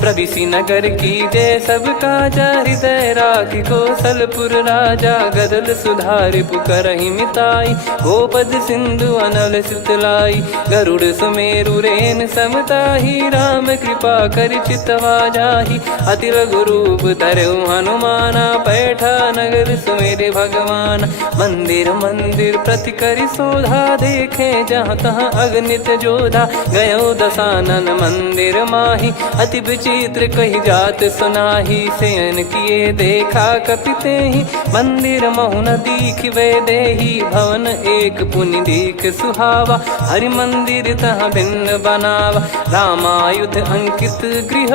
प्रविसी नगर की जय सब काजा हृदय राखी कौशलपुर राजा गदल सुधारि पुकरहि मिताई गोपद सिंधु अनल सितलाई गरुड़ सुमेरु रेन समताही राम कृपा कर चितवा जाही अति लघु रूप धरऊ हनुमाना बैठा नगर सुमेरे भगवान मंदिर मंदिर प्रति करि शोधा देखे जहाँ तहाँ अगणित जोधा गयो दशानन मंदिर माही अति विचित्र कही जात सुनाही सेन किए देखा कपिते ही मंदिर महु न दीख वे देही भवन एक पुनि दीख सुहावा हरि मंदिर तहाँ भिन्न बनावा रामायुध अंकित गृह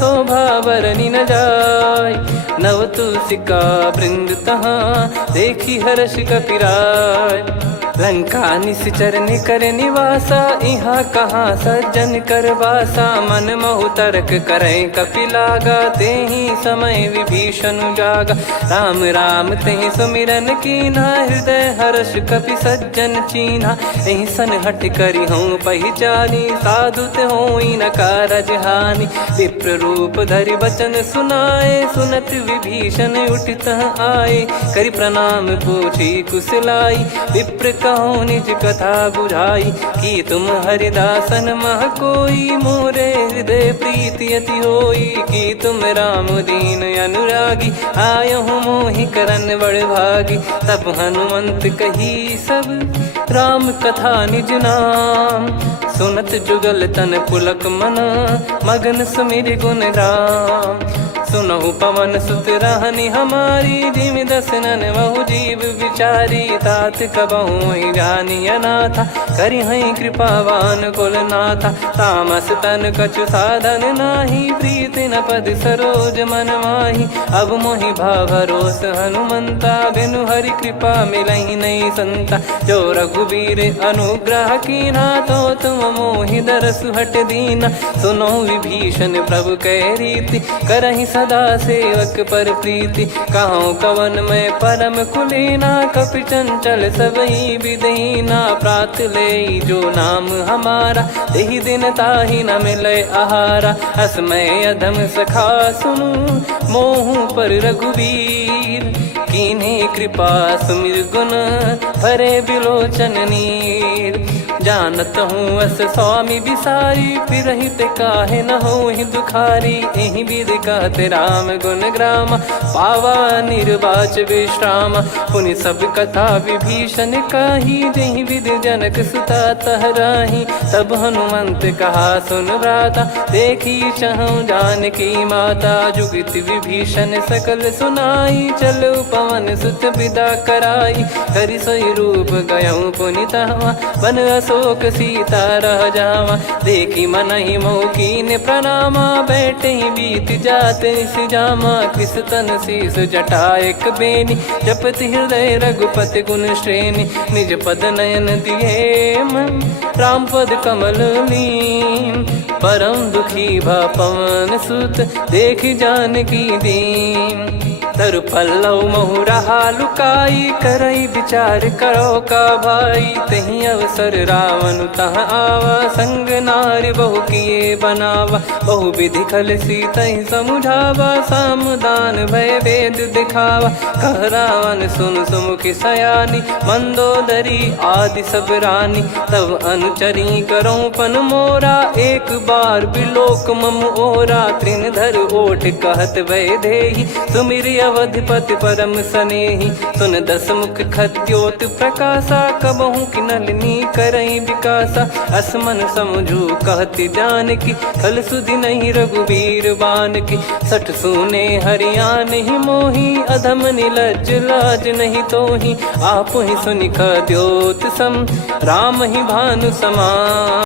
शोभा बरनी न जाय नव तुलसी का वृंद तहाँ देखी हर्ष कपिराय लंका निश्चर निकर निवासा यहाँ कहाँ सज्जन कर वासा मन महु तर्क करे कपिलागा ते ही समय विभीषण जागा राम राम ते सुमिरन कीना हृदय हर्ष कपि सज्जन चीन्हा यही सन हट करी हूँ पहचानी साधु ते होई न कारज हानि विप्र रूप धरि वचन सुनाए सुनत विभीषण उठित आए करि प्रणाम पूछी कुशलाई विप्र कहो निज कथा बुझाई कि तुम हरिदासन मह कोई मोरे हृदय प्रीति अति होई कि तुम राम दीन अनुरागी आयहु मोहि करन बड़ भागी तब हनुमंत कही सब राम कथा निज नाम सुनत जुगल तन पुलक मन मगन सुमिर गुण राम सुनहु पवन सुत रहनी हमारी जिमि दसनन बहु जीव विचारी तात कबहु ही जानी अनाथा करि हई कृपावान कुल नाथा तामस तन कछु साधन नाही प्रीति न पद सरोज मन माही अब मोहि भाव भरोस हनुमंता बिनु हरि कृपा मिलहि नहीं संता जो रघुबीर अनुग्रह कीना तो तुम मोहि दरस हट दीना सुनो विभीषण प्रभु कह रीति करहि सदा सेवक पर प्रीति कहूँ कवन में परम कुलीना कपि चंचल सबही विदहीना प्रात ले जो नाम हमारा तेहि दिन ताहि न मिले आहारा असमय अधम सखा सुनु मोहु पर रघुवीर कीन्हे कृपा सुमिर गुण भरे बिलोचन नीर जानत हूँ अस स्वामी बिसारी फिर हित काहे न हो ही दुखारी एहि विध कहते राम गुण ग्राम पावा निर्वाच विश्राम पुनि सब कथा विभीषण काही जहि विध जनक सुता तहराही तब हनुमंत कहा सुन भ्राता देखी चहु जानकी माता जुगित विभीषण सकल सुनाई चलो पवन सुत विदा कराई करि सोई रूप गयऊँ पुनि तहवा बन अशोक सीता रह जावा देखी मन ही मौकीन प्रणामा बैठे ही बीत जाते जामा कृष तन शीस जटा एक बेनी जपति हृदय रघुपति गुण श्रेणी निज पद नयन दिए मन राम पद कमल लीन परम दुखी भा पवन सुत देखी जानकी दीन तरु पल्लव महु रहा लुकाई करई विचार करो का भाई तही अवसर रावण तह आवा संग नारी बहु किए बनावा बहु विधि खल सीतहि समुझावा सामदान भय वेद दिखावा कह रावण सुन सुमुखी सयानी मंदोदरी आदि सब रानी तब अनुचरी करो पन मोरा एक बार बिलोक मम ओरा तृण धर ओट कहत वै देहि सुमिर अवधिपति परम सनेही। सुन दस मुख खद्योत प्रकाशा, कबहू की नलिनी करई विकासा। असमन समझू कहती जान की, खल सुधि नहीं रघुवीर बान की। सठ सूने हरियाण ही मोही, अधम निलज्ज लाज नहीं तोही। आप ही सुनि खद्योत सम, राम ही भानु समान।